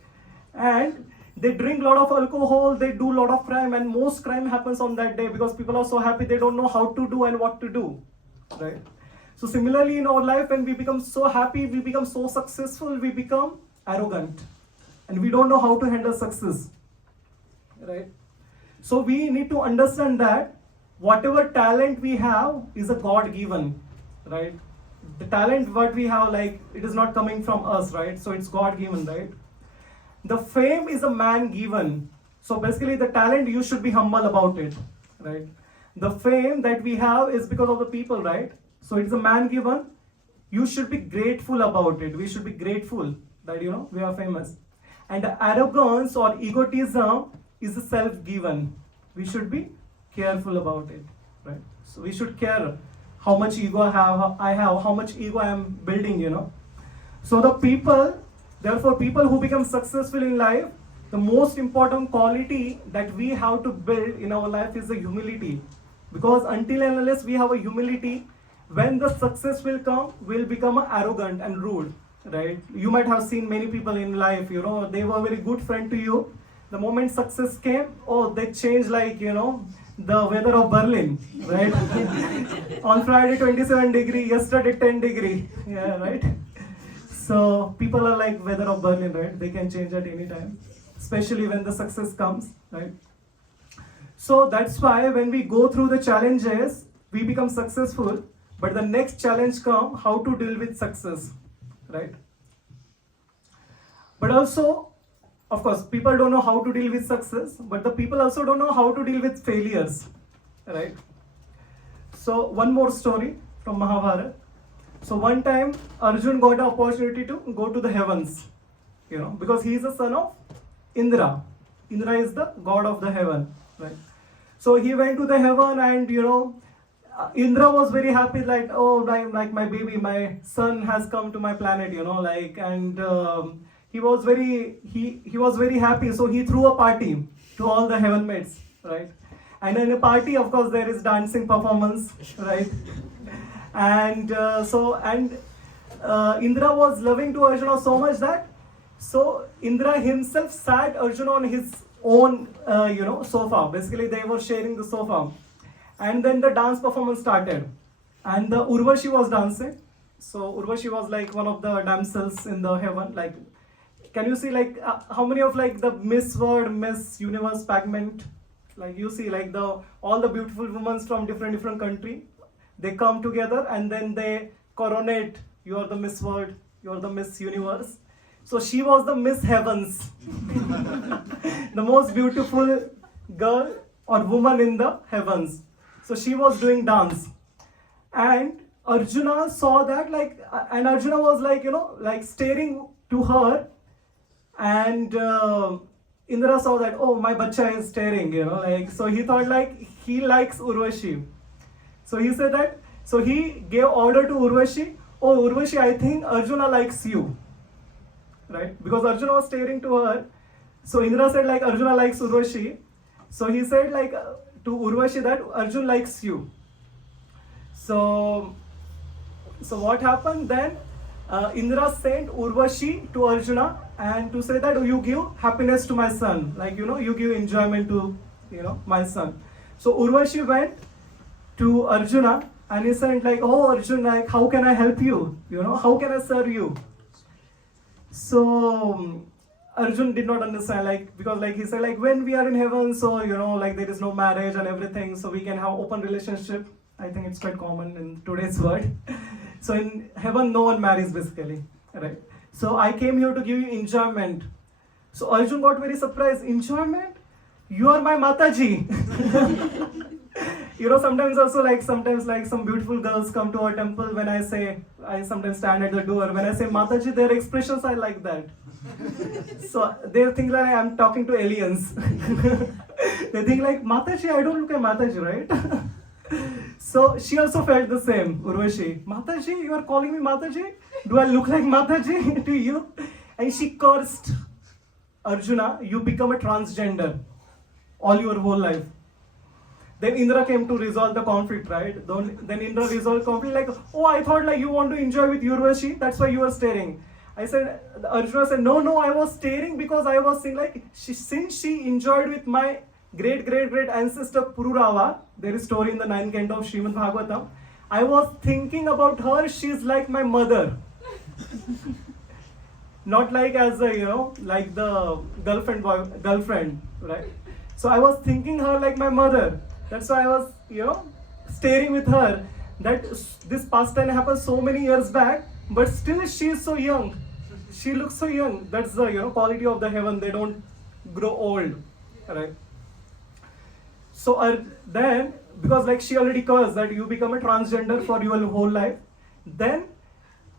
and they drink a lot of alcohol. They do a lot of crime, and most crime happens on that day because people are so happy they don't know how to do and what to do, right? So similarly in our life, when we become so happy, we become so successful, we become arrogant, and we don't know how to handle success, right? So we need to understand that whatever talent we have is a God-given, right? The talent what we have, it is not coming from us, right? So it's God-given, right? the fame is a man given. So basically the talent, you should be humble about it, right? The fame that we have is because of the people, right? So it's a man given. You should be grateful about it. We should be grateful that, we are famous. And the arrogance or egotism is a self-given. We should be careful about it, right? So we should care how much ego I have, how much ego I am building, So therefore people who become successful in life, the most important quality that we have to build in our life is the humility. Because until and unless we have a humility, when the success will come, we'll become arrogant and rude, right? You might have seen many people in life, they were a very good friend to you. The moment success came, they changed like, the weather of Berlin, right? On Friday 27 degree, yesterday 10 degree, yeah, right? So people are like weather of Berlin, right? They can change at any time, especially when the success comes, right? So that's why when we go through the challenges, we become successful. But the next challenge comes, how to deal with success, right? But also, of course, people don't know how to deal with success, but the people also don't know how to deal with failures, right? So one more story from Mahabharata. So one time, Arjun got an opportunity to go to the heavens, because he is the son of Indra. Indra is the god of the heaven, right? So he went to the heaven and, Indra was very happy, like, like my baby, my son has come to my planet, and he was very happy. So he threw a party to all the heaven mates, right? And in a party, of course, there is dancing performance, right? And Indra was loving to Arjuna so much that, so Indra himself sat Arjuna on his own, sofa. Basically, they were sharing the sofa. And then the dance performance started. And the Urvashi was dancing. So Urvashi was like one of the damsels in the heaven. Like, can you see like how many of like the Miss World, Miss Universe fragment? Like you see like all the beautiful women from different country. They come together and then they coronate. You are the Miss World. You are the Miss Universe. So she was the Miss Heavens. The most beautiful girl or woman in the heavens. So she was doing dance, and Arjuna saw that and Arjuna was like staring to her, and Indra saw that, my bacha is staring, so he thought like he likes Urvashi. So he said that, so he gave order to Urvashi, Urvashi, I think Arjuna likes you, right? Because Arjuna was staring to her. So Indra said like Arjuna likes Urvashi. So he said like to Urvashi that Arjun likes you. So what happened then? Indra sent Urvashi to Arjuna and to say that you give happiness to my son, like you give enjoyment to my son. So Urvashi went to Arjuna and he said like, Arjun, like how can I help you? How can I serve you? So Arjun did not understand, because he said when we are in heaven, so there is no marriage and everything, so we can have open relationship. I think it's quite common in today's world. So in heaven, no one marries basically, right? So I came here to give you enjoyment. So Arjun got very surprised. Enjoyment? You are my Mataji. Sometimes also sometimes some beautiful girls come to our temple. When I sometimes stand at the door. When I say Mataji, their expressions are like that. So they think like I'm talking to aliens. They think like Mataji, I don't look at Mataji, right? So she also felt the same, Urvashi. Mataji, you are calling me Mataji? Do I look like Mataji to you? And she cursed Arjuna, you become a transgender all your whole life. Then Indra came to resolve the conflict, right? Then Indra resolved conflict like, I thought like you want to enjoy with Urvashi, that's why you were staring. Arjuna said, no, I was staring because I was seeing like, since she enjoyed with my great ancestor Pururava, there is story in the 9th canto of Srimad Bhagavatam, I was thinking about her, she's like my mother. Not like as a, like the girlfriend, right? So I was thinking her like my mother. That's why I was, staring with her. That this pastime happened so many years back, but still she is so young. she looks so young. That's the quality of the heaven. They don't grow old, right? So then, because like she already cursed that you become a transgender for your whole life, then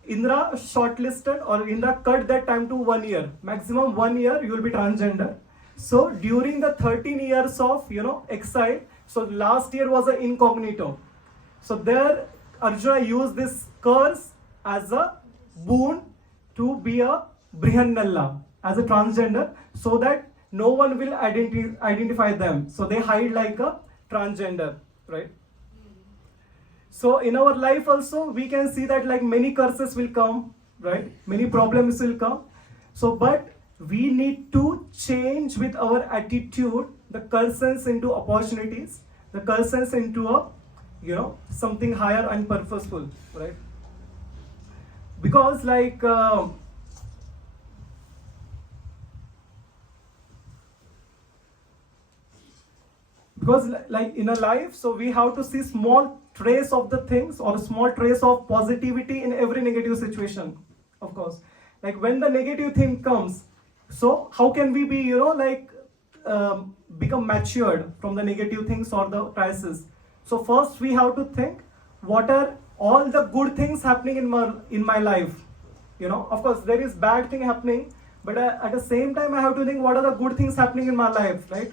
Indra shortlisted, or Indra cut that time to 1 year. Maximum 1 year you will be transgender. So during the 13 years of exile, so last year was an incognito. So there Arjuna used this curse as a boon to be a Brihannalla, as a transgender, so that no one will identify them. So they hide like a transgender, right? So in our life also, we can see that like many curses will come, right? Many problems will come. So, but we need to change with our attitude the curses into opportunities, the curses into a, something higher and purposeful, right? Because like, because like in a life, so we have to see small trace of the things, or a small trace of positivity in every negative situation, of course. Like when the negative thing comes, so how can we be become matured from the negative things or the crisis? So first we have to think, what are all the good things happening in my life? Of course there is bad thing happening, but at the same time I have to think, what are the good things happening in my life, right?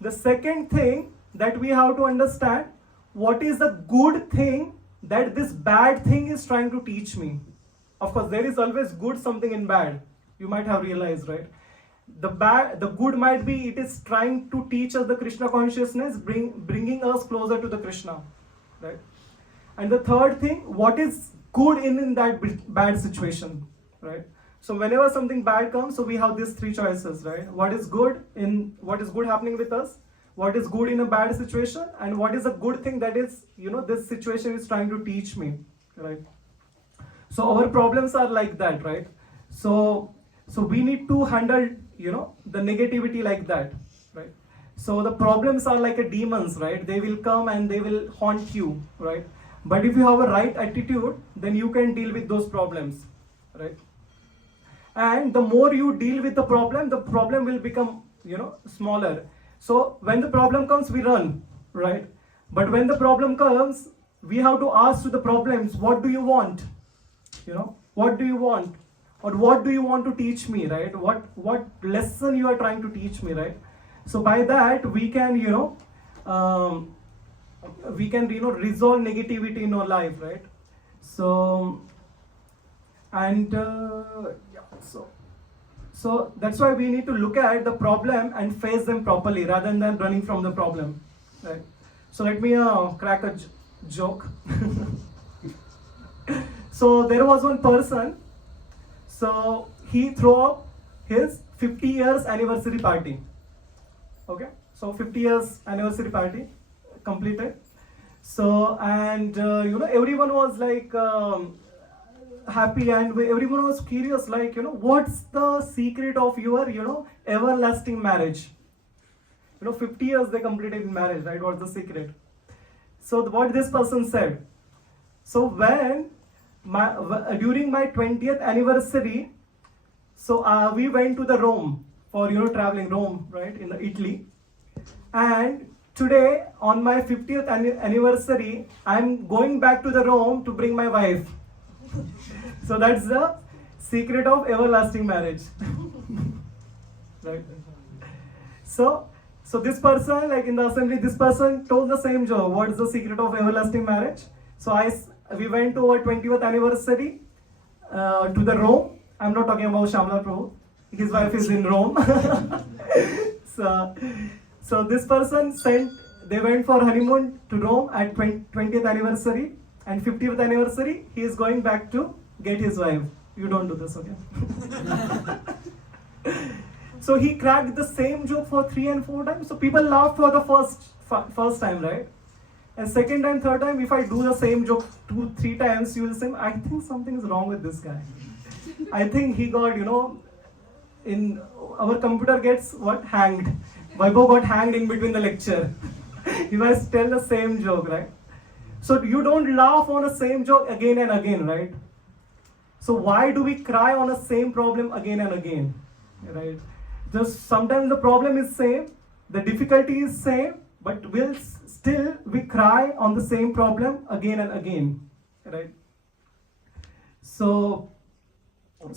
The second thing that we have to understand, what is the good thing that this bad thing is trying to teach me? Of course, there is always good something in bad. You might have realized, right? The good might be it is trying to teach us the Krishna consciousness, bringing us closer to the Krishna, right? And the third thing, what is good in that bad situation, right? So whenever something bad comes, so we have these three choices, right? What is good happening with us? What is good in a bad situation? And what is a good thing that is, this situation is trying to teach me, right? So our problems are like that, right? So we need to handle, the negativity like that, right? So the problems are like a demons, right? They will come and they will haunt you, right? But if you have a right attitude, then you can deal with those problems, right? And the more you deal with the problem will become, smaller. So when the problem comes, we run, right? But when the problem comes, we have to ask to the problems, what do you want? What do you want? Or what do you want to teach me, right? What lesson you are trying to teach me, right? So by that, we can, resolve negativity in our life, right? So, and so that's why we need to look at the problem and face them properly rather than running from the problem, right? So let me crack a joke. So there was one person, so he threw up his 50 years anniversary party. Okay, so 50 years anniversary party completed. So and everyone was like happy, and everyone was curious, like what's the secret of your everlasting marriage? 50 years they completed in marriage, right? What's the secret? So what this person said, so when during my 20th anniversary, so we went to the Rome for traveling Rome, right, in Italy, and today on my 50th anniversary I'm going back to the Rome to bring my wife. So that's the secret of everlasting marriage. Right? So this person, like in the assembly, this person told the same joke. What is the secret of everlasting marriage? So we went to our 20th anniversary to the Rome. I'm not talking about Shamla Prabhu. His wife is in Rome. So this person they went for honeymoon to Rome at 20th anniversary, and 50th anniversary, he is going back to get his wife. You don't do this, okay? So he cracked the same joke for 3 and 4 times. So people laughed for the first time, right? And second time, third time, if I do the same joke 2-3 times, you will say, I think something is wrong with this guy. I think he got, in our computer gets hanged. Vaibhav got hanged in between the lecture. You guys tell the same joke, right? So you don't laugh on the same joke again and again, right? So why do we cry on a same problem again and again, right? Just sometimes the problem is same, the difficulty is same, but still we cry on the same problem again and again, right? So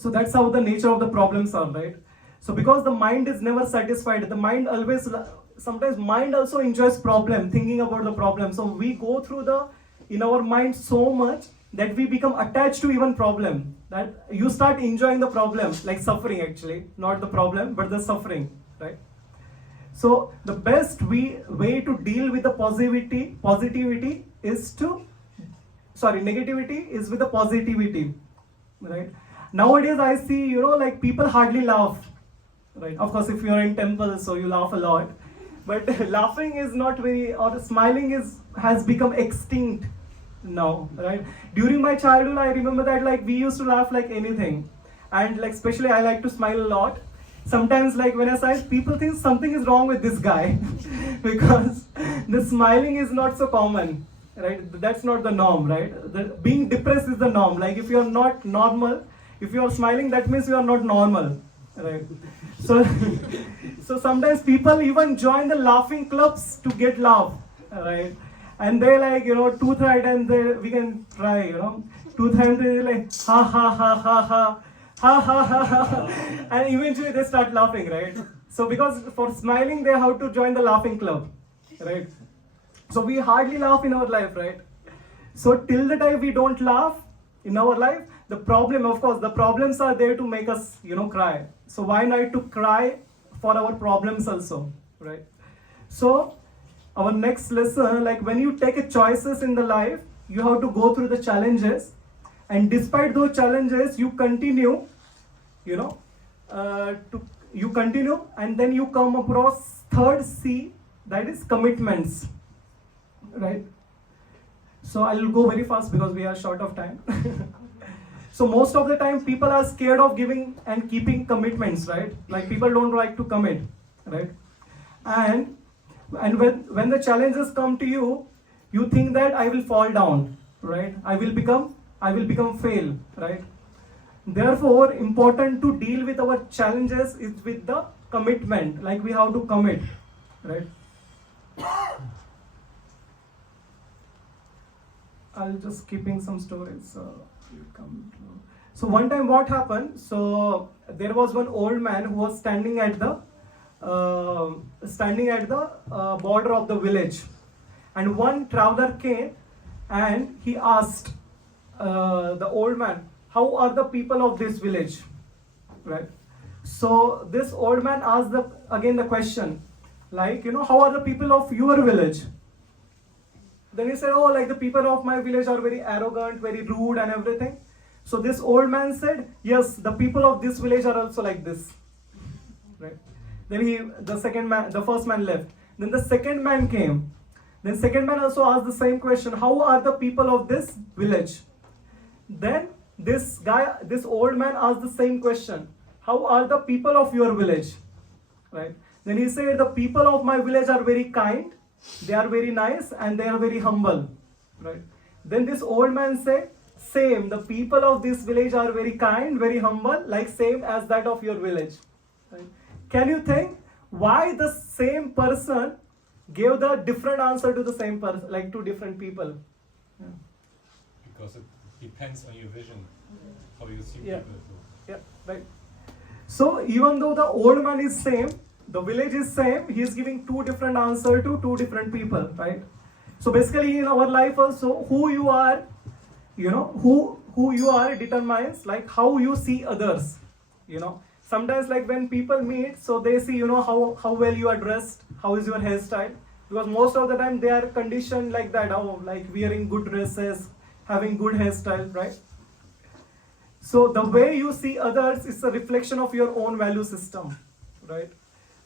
that's how the nature of the problems are, right? So because the mind is never satisfied, the mind always, sometimes mind also enjoys problem, thinking about the problem. So we go through in our mind so much that we become attached to even problem, that you start enjoying the problem, like suffering actually, not the problem, but the suffering, right? So the best way to deal with the negativity is with the positivity, right? Nowadays I see, like people hardly laugh, right? Of course, if you're in temple, so you laugh a lot, but laughing is not very, or smiling has become extinct now, right? During my childhood, I remember that like we used to laugh like anything, and like especially I like to smile a lot. Sometimes like when I smile, people think something is wrong with this guy because the smiling is not so common, right? That's not the norm, right? Being depressed is the norm. Like if you're not normal, if you're smiling, that means you are not normal, right? So so sometimes people even join the laughing clubs to get laugh, right? And they like, tooth right, and we can try, tooth right, they're like ha ha ha ha ha ha ha ha ha, and eventually they start laughing, right? So because for smiling they have to join the laughing club, right? So we hardly laugh in our life, right? So till the time we don't laugh in our life, the problems are there to make us, cry. So why not to cry for our problems also, right? So our next lesson, like when you take a choices in the life, you have to go through the challenges, and despite those challenges, you continue, you continue, and then you come across third C, that is commitments, right? So I'll go very fast because we are short of time. So most of the time people are scared of giving and keeping commitments, right? Like people don't like to commit, right? And when the challenges come to you, you think that I will fall down, right? I will become fail, right? Therefore, important to deal with our challenges is with the commitment, like we have to commit, right? I'll just keeping some stories. So one time what happened? So there was one old man who was standing at the border of the village, and one traveler came and he asked the old man, how are the people of this village, right? So this old man asked again the question, like, how are the people of your village? Then he said, oh, like the people of my village are very arrogant, very rude and everything. So this old man said, yes, the people of this village are also like this, right? Then the first man left. Then the second man came. Then second man also asked the same question, how are the people of this village? Then this old man asked the same question, how are the people of your village, right? Then he said, the people of my village are very kind, they are very nice, and they are very humble, right? Then this old man said, same, the people of this village are very kind, very humble, like same as that of your village, right? Can you think why the same person gave the different answer to the same person, like two different people? Yeah. Because it depends on your vision, how you see Yeah. people. Yeah, right. So even though the old man is same, the village is same, he is giving two different answer to two different people, right? So basically in our life also, who you are, who you are determines like how you see others, Sometimes like when people meet, so they see, how well you are dressed, how is your hairstyle, because most of the time they are conditioned like that, like wearing good dresses, having good hairstyle, right? So the way you see others is a reflection of your own value system, right?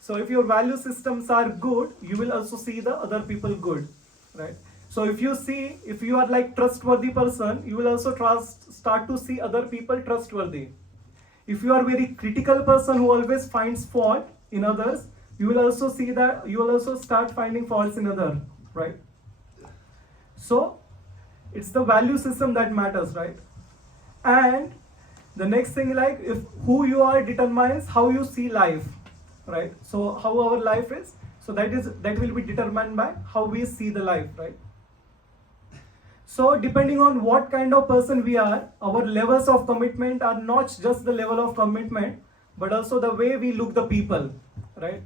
So if your value systems are good, you will also see the other people good, right? So if you are like trustworthy person, you will also start to see other people trustworthy. If you are very critical person who always finds fault in others, you will also start finding faults in others, right? So it's the value system that matters, right? And The next thing, like, if who you are determines how you see life, right? So how our life is, so that will be determined by how we see the life, right? So depending on what kind of person we are, our levels of commitment are not just the level of commitment, but also the way we look the people, right?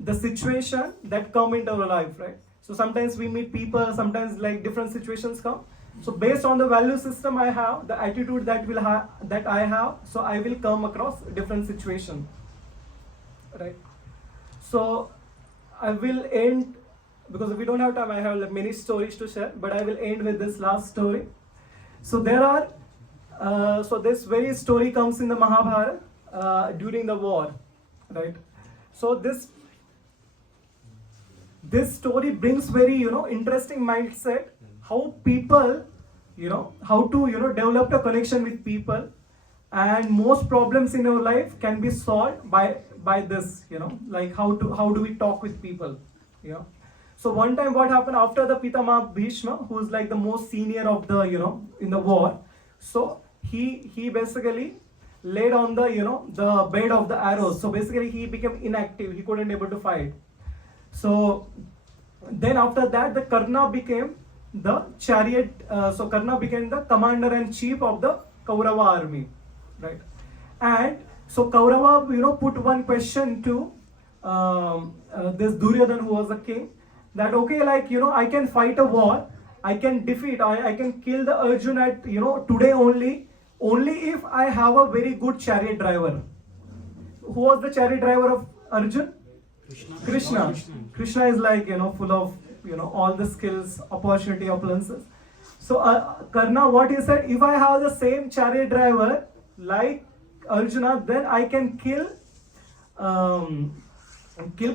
The situation that come into our life, right? So sometimes we meet people, sometimes like different situations come. So based on the value system I have, the attitude that I have, so I will come across different situation, right? So I will end, because we don't have time, I have like many stories to share, but I will end with this last story. So there are, so this very story comes in the Mahabharata during the war, right? So this story brings very, interesting mindset, how people, how to, develop a connection with people, and most problems in our life can be solved by this, like how do we talk with people, So one time what happened after the Pitama Bhishma, who is like the most senior of the, in the war, so he basically laid on the, the bed of the arrows. So basically he became inactive, he couldn't able to fight. So then after that, the Karna became the chariot, so Karna became the commander and chief of the Kaurava army, right? And so Kaurava, put one question to this Duryodhan, who was the king, that okay, like, I can fight a war, I can defeat, I can kill the Arjun at, today only if I have a very good chariot driver. Who was the chariot driver of Arjun? Krishna. Krishna is like, full of, all the skills, opportunity, opulences. So Karna, what he said, if I have the same chariot driver like Arjuna, then I can kill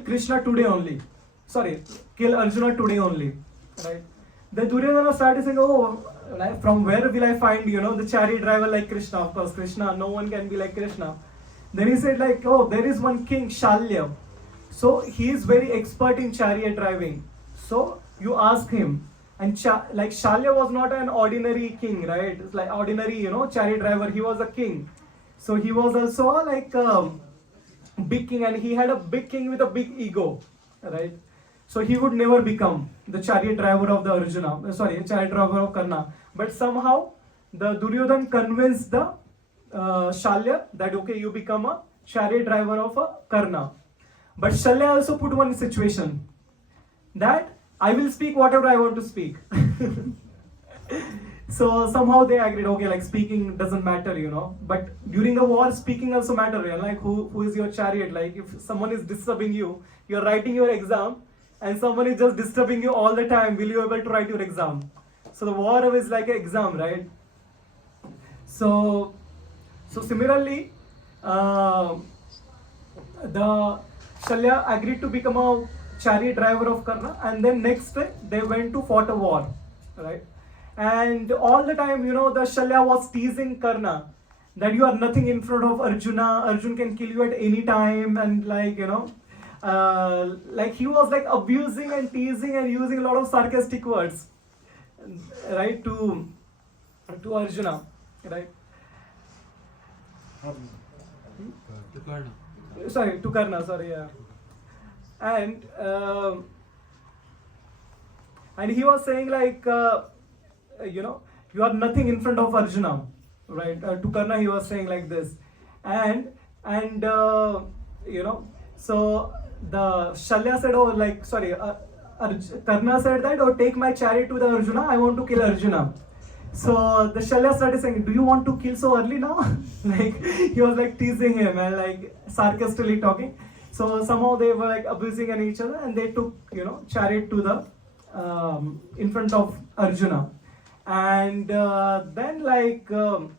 Krishna today only. Sorry, kill Arjuna today only, right? Then Duryodhana started saying, oh, from where will I find, the chariot driver like Krishna? Of course, Krishna, no one can be like Krishna. Then he said like, oh, there is one king, Shalya. So he is very expert in chariot driving. So you ask him. And like Shalya was not an ordinary king, right? It's like ordinary, chariot driver. He was a king. So he was also like big king, and he had a big king with a big ego, right? So he would never become the chariot driver of the chariot driver of Karna. But somehow the Duryodhan convinced the Shalya that okay, you become a chariot driver of a Karna. But Shalya also put one situation that I will speak whatever I want to speak. So somehow they agreed, okay, like speaking doesn't matter, But during the war, speaking also matter, like who is your chariot? Like if someone is disturbing you, you're writing your exam, and someone is just disturbing you all the time, will you able to write your exam? So the war is like an exam, right? So similarly, the Shalya agreed to become a chariot driver of Karna, and then next day they went to fought a war, right? And all the time, the Shalya was teasing Karna that you are nothing in front of Arjuna. Arjun can kill you at any time, and like like he was like abusing and teasing and using a lot of sarcastic words, right, to Arjuna, right? To Karna, yeah. And he was saying like, you are nothing in front of Arjuna, right? To Karna he was saying like this, and so the Shalya said, oh, like Karna said that, oh, take my chariot to the Arjuna, I want to kill Arjuna. So the Shalya started saying, do you want to kill so early now? Like he was like teasing him and like sarcastically talking. So somehow they were like abusing at each other, and they took, chariot to the in front of Arjuna. And then like Karna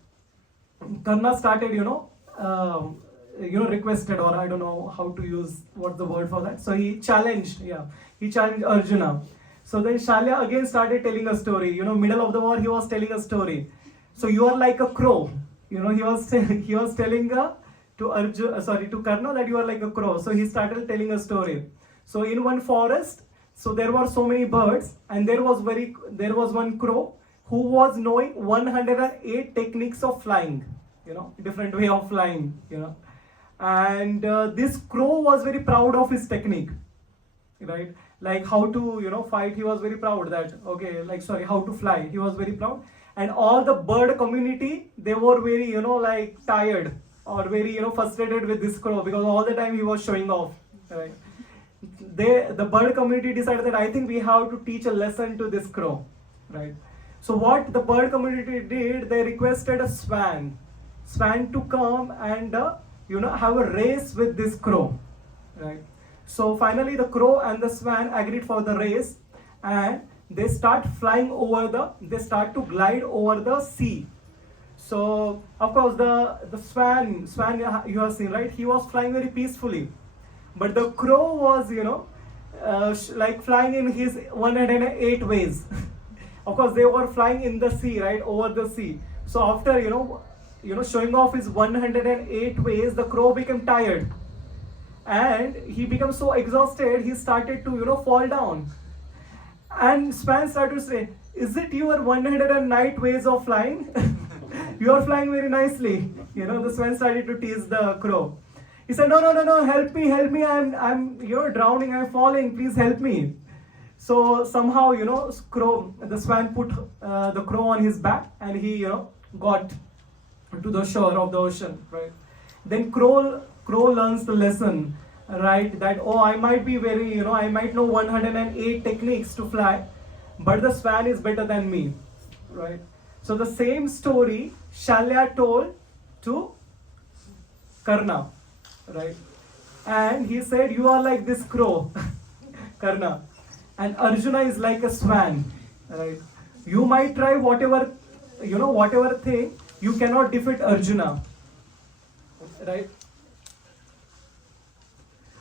started, requested, or I don't know how to use what's the word for that. So he challenged Arjuna. So then Shalya again started telling a story. Middle of the war, he was telling a story. So you are like a crow. He was telling to Karna that you are like a crow. So he started telling a story. So in one forest, so there were so many birds, and there was one crow who was knowing 108 techniques of flying. different way of flying. And this crow was very proud of his technique, right? Like how to fight, he was very proud that, okay, like, sorry, how to fly, he was very proud. And all the bird community, they were very like tired or very frustrated with this crow, because all the time he was showing off, right? The bird community decided that I think we have to teach a lesson to this crow, right? So what the bird community did, they requested a swan to come and have a race with this crow, right? So finally the crow and the swan agreed for the race, and they start to glide over the sea. So of course the swan you have seen, right? He was flying very peacefully, but the crow was like flying in his 108 ways. Of course they were flying in the sea, right, over the sea. So after showing off his 108 ways, the crow became tired, and he became so exhausted, he started to fall down. And swan started to say, is it your 109 ways of flying? You are flying very nicely. The swan started to tease the crow. He said, no, help me, I'm drowning, I'm falling, please help me. So somehow, the swan put the crow on his back, and he, got to the shore of the ocean, right? Then crow learns the lesson, right? That, oh, I might be very, I might know 108 techniques to fly, but the swan is better than me, right? So the same story Shalya told to Karna, right? And he said, you are like this crow, Karna, and Arjuna is like a swan, right? You might try whatever thing, you cannot defeat Arjuna, right?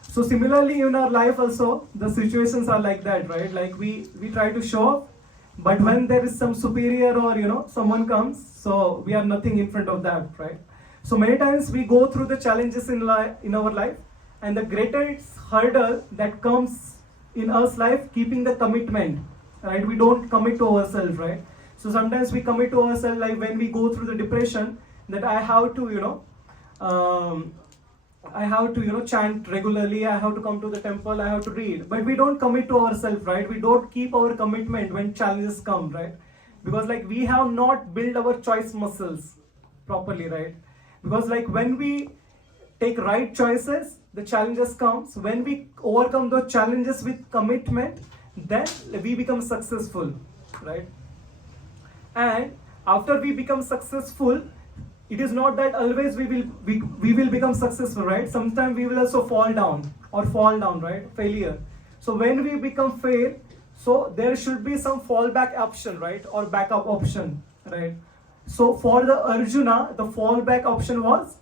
So similarly in our life also, the situations are like that, right? Like we try to show up, but when there is some superior or someone comes, so we are nothing in front of that, right? So many times we go through the challenges in our life, and the greatest hurdle that comes in us life, keeping the commitment, right? We don't commit to ourselves, right? So sometimes we commit to ourselves, like when we go through the depression, that I have to chant regularly, I have to come to the temple, I have to read. But we don't commit to ourselves, right? We don't keep our commitment when challenges come, right? Because like we have not built our choice muscles properly, right? Because like when we take right choices, the challenges comes. When we overcome those challenges with commitment, then we become successful, right? And after we become successful, it is not that always we will become successful, right? Sometimes we will also fall down, right? Failure. So when we become fail, so there should be some fallback option, right? Or backup option, right? So for the Arjuna, the fallback option was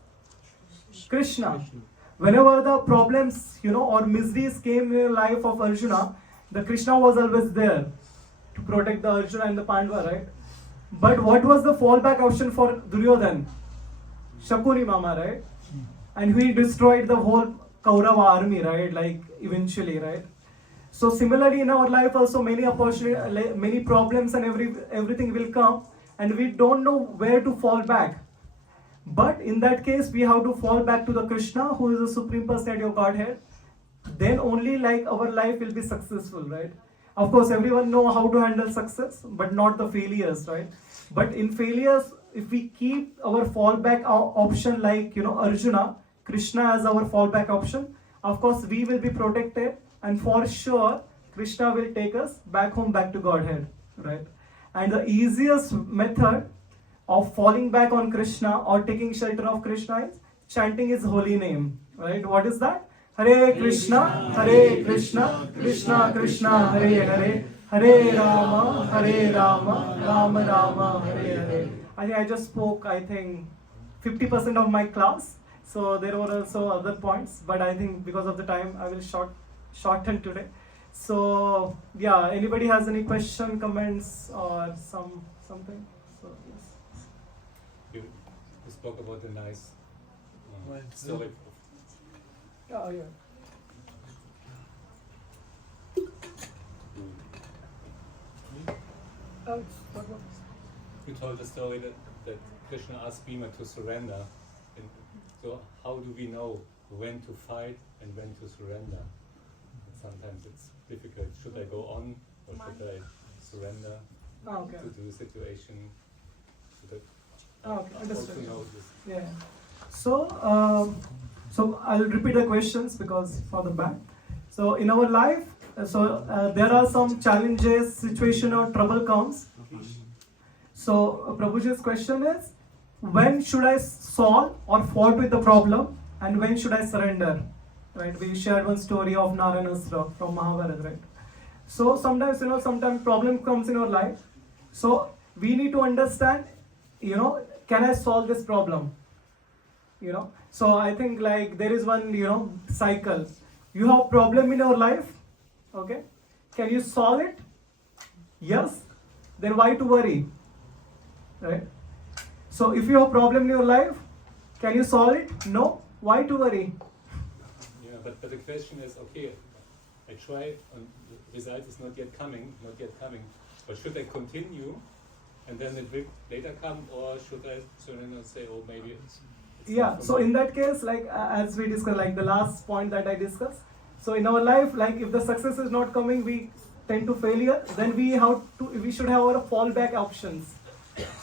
Krishna. Whenever the problems, or miseries came in the life of Arjuna, the Krishna was always there to protect the Arjuna and the Pandava, right? But what was the fallback option for Duryodhan? Shakuni Mama, right? And he destroyed the whole Kaurava army, right? Like eventually, right? So similarly in our life also many opportunities, many problems and everything will come, and we don't know where to fall back. But in that case, we have to fall back to the Krishna, who is the Supreme Personality of Godhead. Then only like our life will be successful, right? Of course, everyone know how to handle success, but not the failures, right? But in failures, if we keep our fallback option like, Arjuna, Krishna as our fallback option, of course, we will be protected, and for sure, Krishna will take us back home, back to Godhead, right? And the easiest method of falling back on Krishna or taking shelter of Krishna is chanting his holy name, right? What is that? Hare Krishna, Krishna Krishna, Hare Hare, Hare Rama, Rama Rama, Hare Hare. I just spoke, 50% of my class, so there were also other points, but I think because of the time, I will shorten today. So yeah, anybody has any question, comments, or something? So yes. You spoke about the nice story. Oh yeah. You told the story that Krishna asked Bhima to surrender. And so how do we know when to fight and when to surrender? And sometimes it's difficult. Should I go on or should I surrender Okay. to the situation? Should I Okay, understood. also know this? Yeah. So I'll repeat the questions because for the back. So in our life, there are some challenges, situation or trouble comes. So Prabhuji's question is, when should I solve or fight with the problem, and when should I surrender? Right? We shared one story of Naranasra from Mahabharata, right? So sometimes sometimes problem comes in our life. So we need to understand, can I solve this problem? So I think like there is one cycle. You have problem in your life, okay? Can you solve it? Yes. Then why to worry? Right? So if you have problem in your life, can you solve it? No. Why to worry? Yeah, but the question is, okay, I try and the result is not yet coming. But should I continue and then it will later come, or should I surrender and say, oh, maybe it's Yeah, not for so me? in that case, like as we discussed, like the last point that I discussed. So in our life, like if the success is not coming, we tend to failure. Then we should have our fallback options.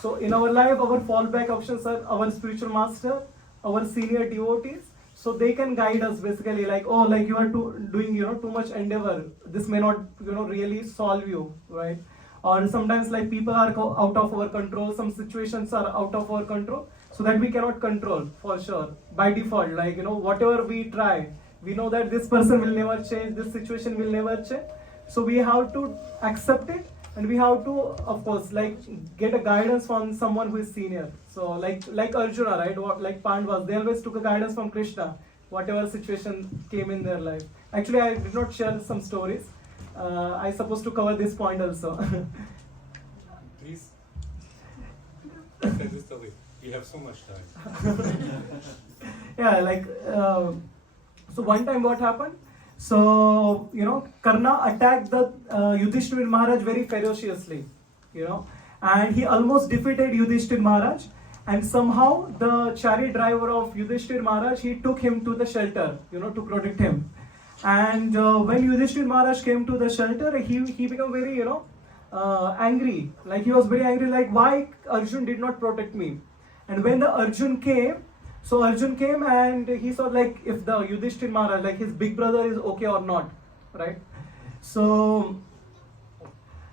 So in our life, our fallback options are our spiritual master, our senior devotees. So they can guide us basically, like, oh, like you are doing too much endeavor. This may not really solve you, right? Or sometimes like people are out of our control. Some situations are out of our control, so that we cannot control for sure by default. Like whatever we try, we know that this person will never change, this situation will never change. So we have to accept it, and we have to, of course, like get a guidance from someone who is senior. So like Arjuna, right? Like Pandavas, they always took a guidance from Krishna, whatever situation came in their life. Actually, I did not share some stories. I supposed to cover this point also. Please tell the story. We have so much time. Yeah, like so one time what happened? So Karna attacked the Yudhishthir Maharaj very ferociously, and he almost defeated Yudhishthir Maharaj. And somehow the chariot driver of Yudhishthir Maharaj, he took him to the shelter, to protect him. And when Yudhishthir Maharaj came to the shelter, he became very angry. Like he was very angry, like why Arjun did not protect me. And when the Arjun came and he saw like if the Yudhishthir Maharaj, like his big brother, is okay or not, right? So,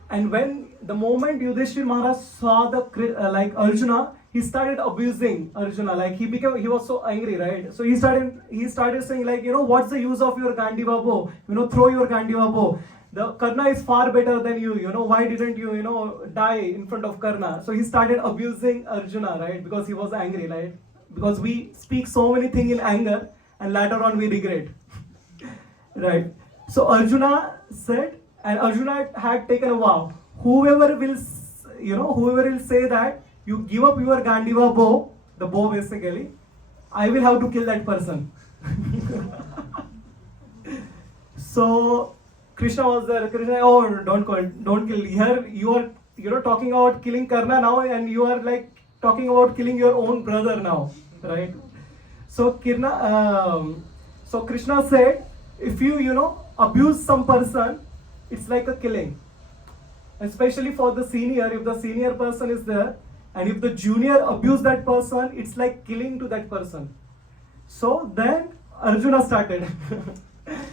and when the moment Yudhishthir Maharaj saw the like Arjuna, he started abusing Arjuna. Like he was so angry, right? So he started saying like, what's the use of your Gandiva bow? Throw your Gandiva bow. The Karna is far better than you. Why didn't you die in front of Karna? So he started abusing Arjuna, right? Because he was angry, right? Because we speak so many things in anger, and later on we regret, right? So Arjuna said, and Arjuna had taken a vow: whoever will say that you give up your Gandiva bow, the bow basically, I will have to kill that person. So Krishna was there. Krishna, oh, don't kill. Here you are talking about killing Karna now, and you are like talking about killing your own brother now, right? So Krishna said, if you abuse some person, it's like a killing. Especially for the senior, if the senior person is there, and if the junior abuse that person, it's like killing to that person. So then Arjuna started.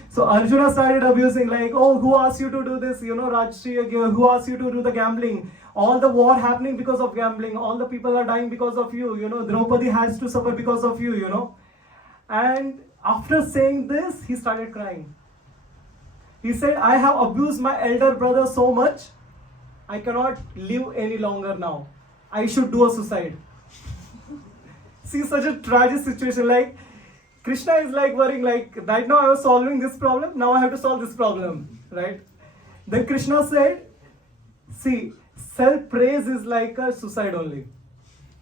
So Arjuna started abusing, like, oh, who asked you to do this? Rajshriya, who asked you to do the gambling? All the war happening because of gambling. All the people are dying because of you. Draupadi has to suffer because of you. And after saying this, he started crying. He said, I have abused my elder brother so much, I cannot live any longer now. I should do a suicide. See, such a tragic situation. Like, Krishna is like worrying, like, right now I was solving this problem, now I have to solve this problem, right? Then Krishna said, see, self-praise is like a suicide only.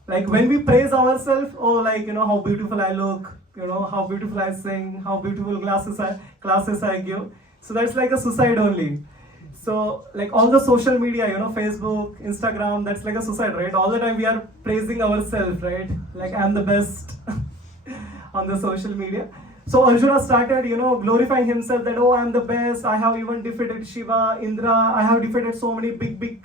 Like when we praise ourselves, oh, like, how beautiful I look, how beautiful I sing, how beautiful classes I give. So that's like a suicide only. So like all the social media, Facebook, Instagram, that's like a suicide, right? All the time we are praising ourselves, right? Like I'm the best on the social media. So Arjuna started, glorifying himself that, oh, I'm the best. I have even defeated Shiva, Indra. I have defeated so many big,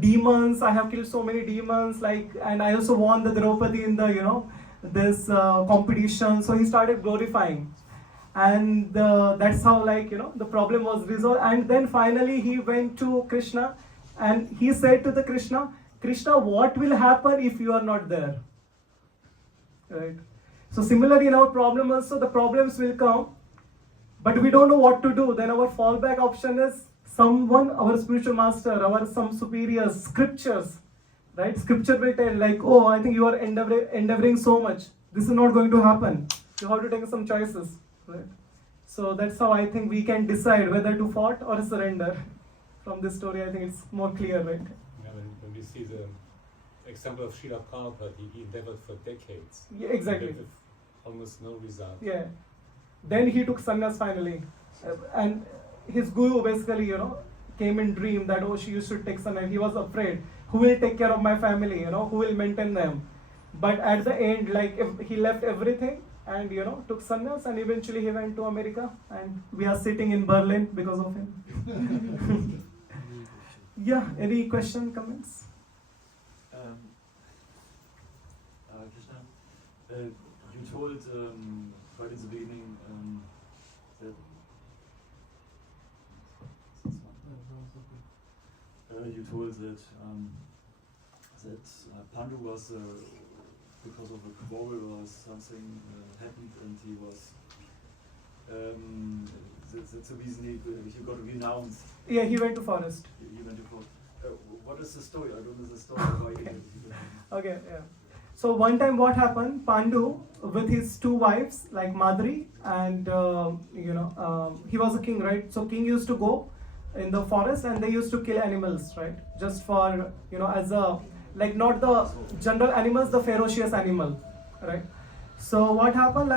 demons. I have killed so many demons. And I also won the Draupadi in the, this competition. So he started glorifying. And that's how the problem was resolved. And then finally he went to Krishna and he said to the Krishna, what will happen if you are not there? Right? So similarly in our problem also, the problems will come, but we don't know what to do. Then our fallback option is someone, our spiritual master, some superiors, scriptures, right? Scripture will tell like, oh, I think you are endeavoring so much. This is not going to happen. You have to take some choices, right? So that's how I think we can decide whether to fight or surrender. From this story, I think it's more clear, right? Yeah, when we see the example of Srila Prabhupada, he endeavored for decades. Yeah, exactly. With almost no result. Yeah. Then he took sannyas finally. And his guru basically, came in dream that, oh, you should take sannyas. He was afraid. Who will take care of my family? Who will maintain them? But at the end, he left everything and, took sannyas and eventually he went to America and we are sitting in Berlin because of him. Yeah, any question, comments? Krishna, you told right in the beginning that you told that Pandu was because of a quarrel or something happened and he was that's the reason he got renounced. Yeah, he went to forest. He went to forest. What is the story? I don't know the story. Why Okay. he Okay, yeah. So one time what happened, Pandu with his two wives like Madri and he was a king, right? So king used to go in the forest and they used to kill animals, right? Just for, as a, not the general animals, the ferocious animal, right? So what happened,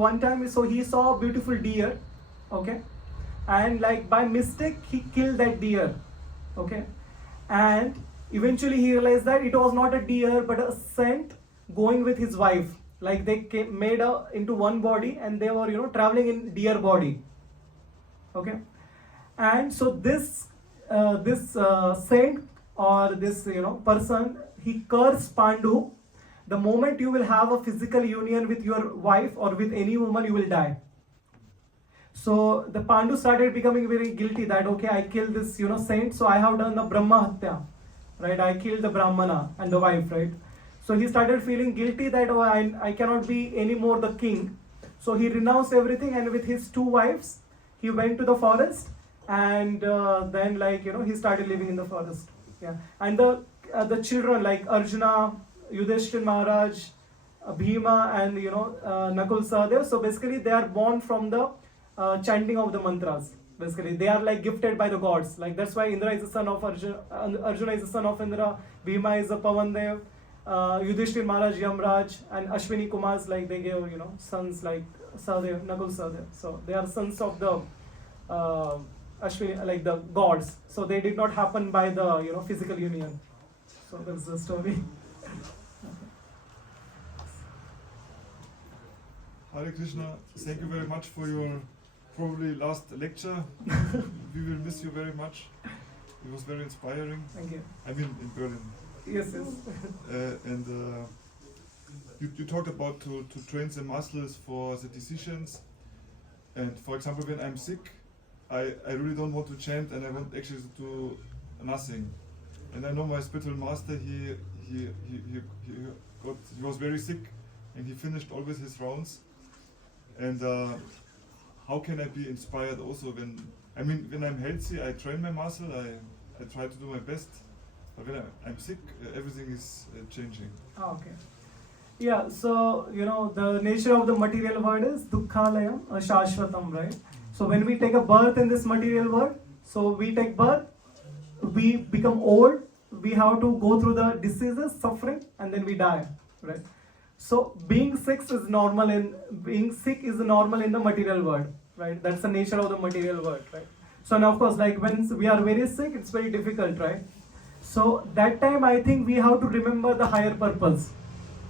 one time, so he saw a beautiful deer, okay? And by mistake, he killed that deer, okay? And eventually he realized that it was not a deer but a saint going with his wife. They made into one body and they were traveling in deer body, okay? And so this saint or this person, he cursed Pandu. The moment you will have a physical union with your wife or with any woman, you will die. So the Pandu started becoming very guilty that, okay, I killed this saint, so I have done the Brahma Hatya, right? I killed the Brahmana and the wife, right? So he started feeling guilty that, oh, I cannot be anymore the king. So he renounced everything and with his two wives, he went to the forest and then he started living in the forest. Yeah, and the children like Arjuna, Yudhishthira Maharaj, Bhima and Nakul Sahadev. So basically they are born from the chanting of the mantras. Basically they are gifted by the gods. That's why Indra is the son of Arjuna, Arjuna is the son of Indra, Bhima is the Pavandev, Yudhishthira Maharaj, Yamraj, and Ashwini Kumars they gave sons like Sahadev, Nakul Sahadev. So they are sons of the Ashwini, the gods. So they did not happen by the physical union. So that's the story. Hare Krishna, thank you very much for your probably last lecture. We will miss you very much. It was very inspiring. Thank you. I mean, in Berlin. Yes, yes. And you talked about to train the muscles for the decisions. And for example, when I'm sick, I really don't want to chant and I want actually to do nothing. And I know my spiritual master, he was very sick and he finished always his rounds. And how can I be inspired also when I'm healthy, I train my muscle, I try to do my best. But when I'm sick, everything is changing. Oh, okay. Yeah, so the nature of the material world is dukkhalayam shashvatam, right? So when we take a birth in this material world, so we take birth, we become old, we have to go through the diseases, suffering, and then we die, right? So being sick is normal in the material world, right? That's the nature of the material world, right? So now, of course, like when we are very sick, it's very difficult, right? So that time, I think we have to remember the higher purpose,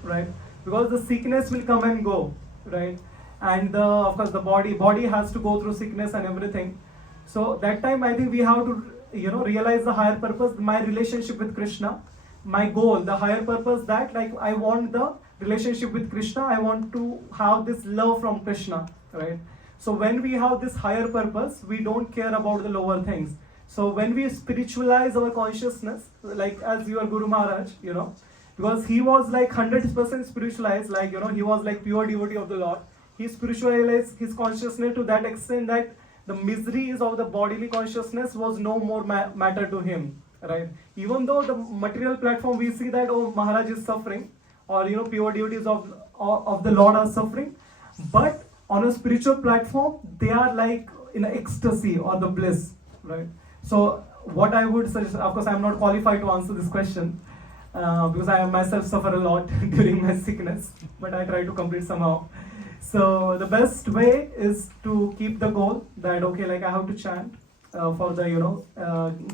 right? Because the sickness will come and go, right? And of course, the body has to go through sickness and everything. So that time, I think we have to, realize the higher purpose, my relationship with Krishna, my goal, the higher purpose, that like I want the relationship with Krishna, I want to have this love from Krishna, right? So when we have this higher purpose, we don't care about the lower things. So when we spiritualize our consciousness, like as your Guru Maharaj, because he was like 100% spiritualized, like, he was like pure devotee of the Lord. He spiritualized his consciousness to that extent that the miseries of the bodily consciousness was no more matter to him, right? Even though the material platform we see that, oh, Maharaj is suffering, or, pure devotees of the Lord are suffering, but on a spiritual platform, they are like in ecstasy or the bliss, right? So what I would suggest, of course, I am not qualified to answer this question, because I myself suffer a lot during my sickness, but I try to complete somehow. So the best way is to keep the goal that, okay, like I have to chant for the,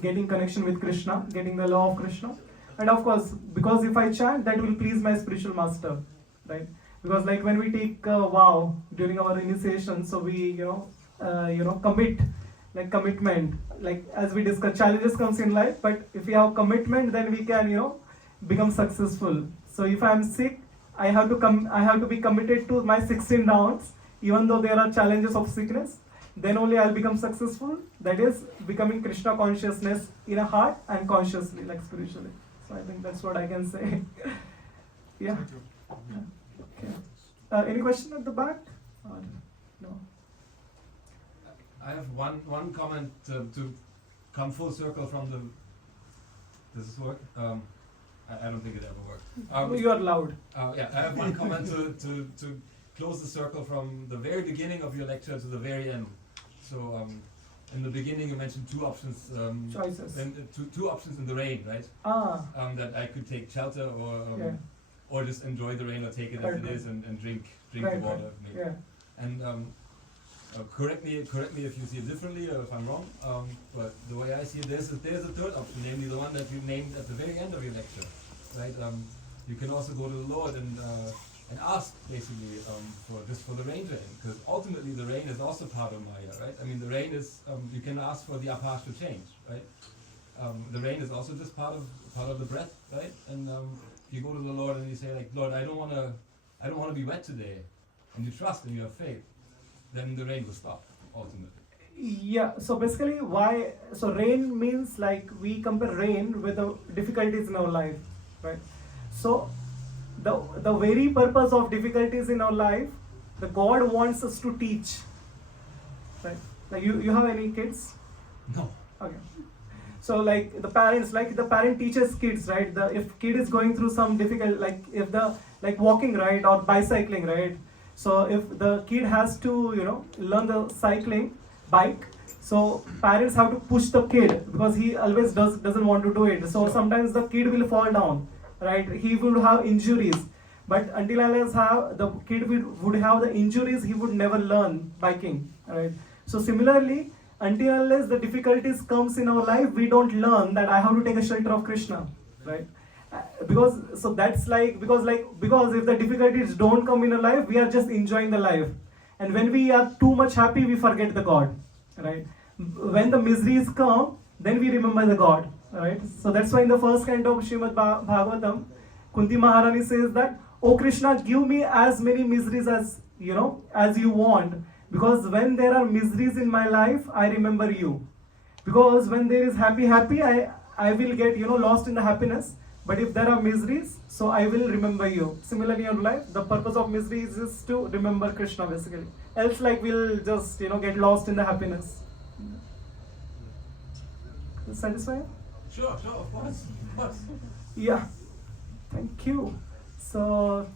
getting connection with Krishna, getting the law of Krishna. And of course, because if I chant, that will please my spiritual master, right? Because like when we take a vow during our initiation, so we, commit, like commitment, like as we discuss, challenges comes in life, but if we have commitment, then we can, become successful. So if I am sick, I have to be committed to my 16 rounds, even though there are challenges of sickness, then only I'll become successful. That is becoming Krishna consciousness in a heart and consciously, like spiritually. So I think that's what I can say. Yeah. Okay. Any question at the back? No. I have one comment to come full circle from the. Does this work? I don't think it ever worked. You are loud. Yeah, I have one comment to close the circle from the very beginning of your lecture to the very end. So in the beginning you mentioned two options. Choices. Two options in the rain, right? That I could take shelter or just enjoy the rain or take it as it is and drink the water. Maybe. Yeah. And correct me if you see it differently or if I'm wrong. But the way I see it, there's a third option, namely the one that you named at the very end of your lecture, right? You can also go to the Lord and ask basically for the rain to end, because ultimately the rain is also part of Maya, right? I mean, the rain is you can ask for the apash to change, right? The rain is also just part of the breath, right? And you go to the Lord and you say like, Lord, I don't want to be wet today, and you trust and you have faith, then the rain will stop ultimately. Yeah, so basically so rain means like we compare rain with the difficulties in our life, right? So the very purpose of difficulties in our life, the God wants us to teach, right? Like you have any kids? No. Okay. So like the parent teaches kids, right? If kid is going through some difficult, like if like walking, right, or bicycling, right? So if the kid has to, learn the bike, so parents have to push the kid because he always doesn't want to do it. So sometimes the kid will fall down, right? He will have injuries. But until unless the kid would have the injuries, he would never learn biking, right? So similarly, until unless the difficulties comes in our life, we don't learn that I have to take a shelter of Krishna, right? Because if the difficulties don't come in our life, we are just enjoying the life, and when we are too much happy, we forget the God, right? When the miseries come, then we remember the God, right? So that's why in the first canto of Srimad Bhagavatam, Kunti Maharani says that, "Oh Krishna, give me as many miseries as you want, because when there are miseries in my life, I remember you. Because when there is happy, I will get lost in the happiness. But if there are miseries, so I will remember you." Similarly in life, the purpose of miseries is to remember Krishna basically. Else like we'll just get lost in the happiness. Satisfied? Sure, of course. Yeah. Thank you. So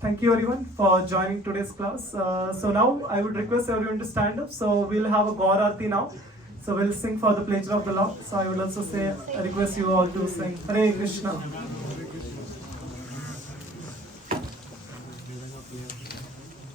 thank you everyone for joining today's class. So now I would request everyone to stand up. So we'll have a Gaur Aarti now. So we'll sing for the pleasure of the Lord. So I will also request you all to sing Hare Krishna.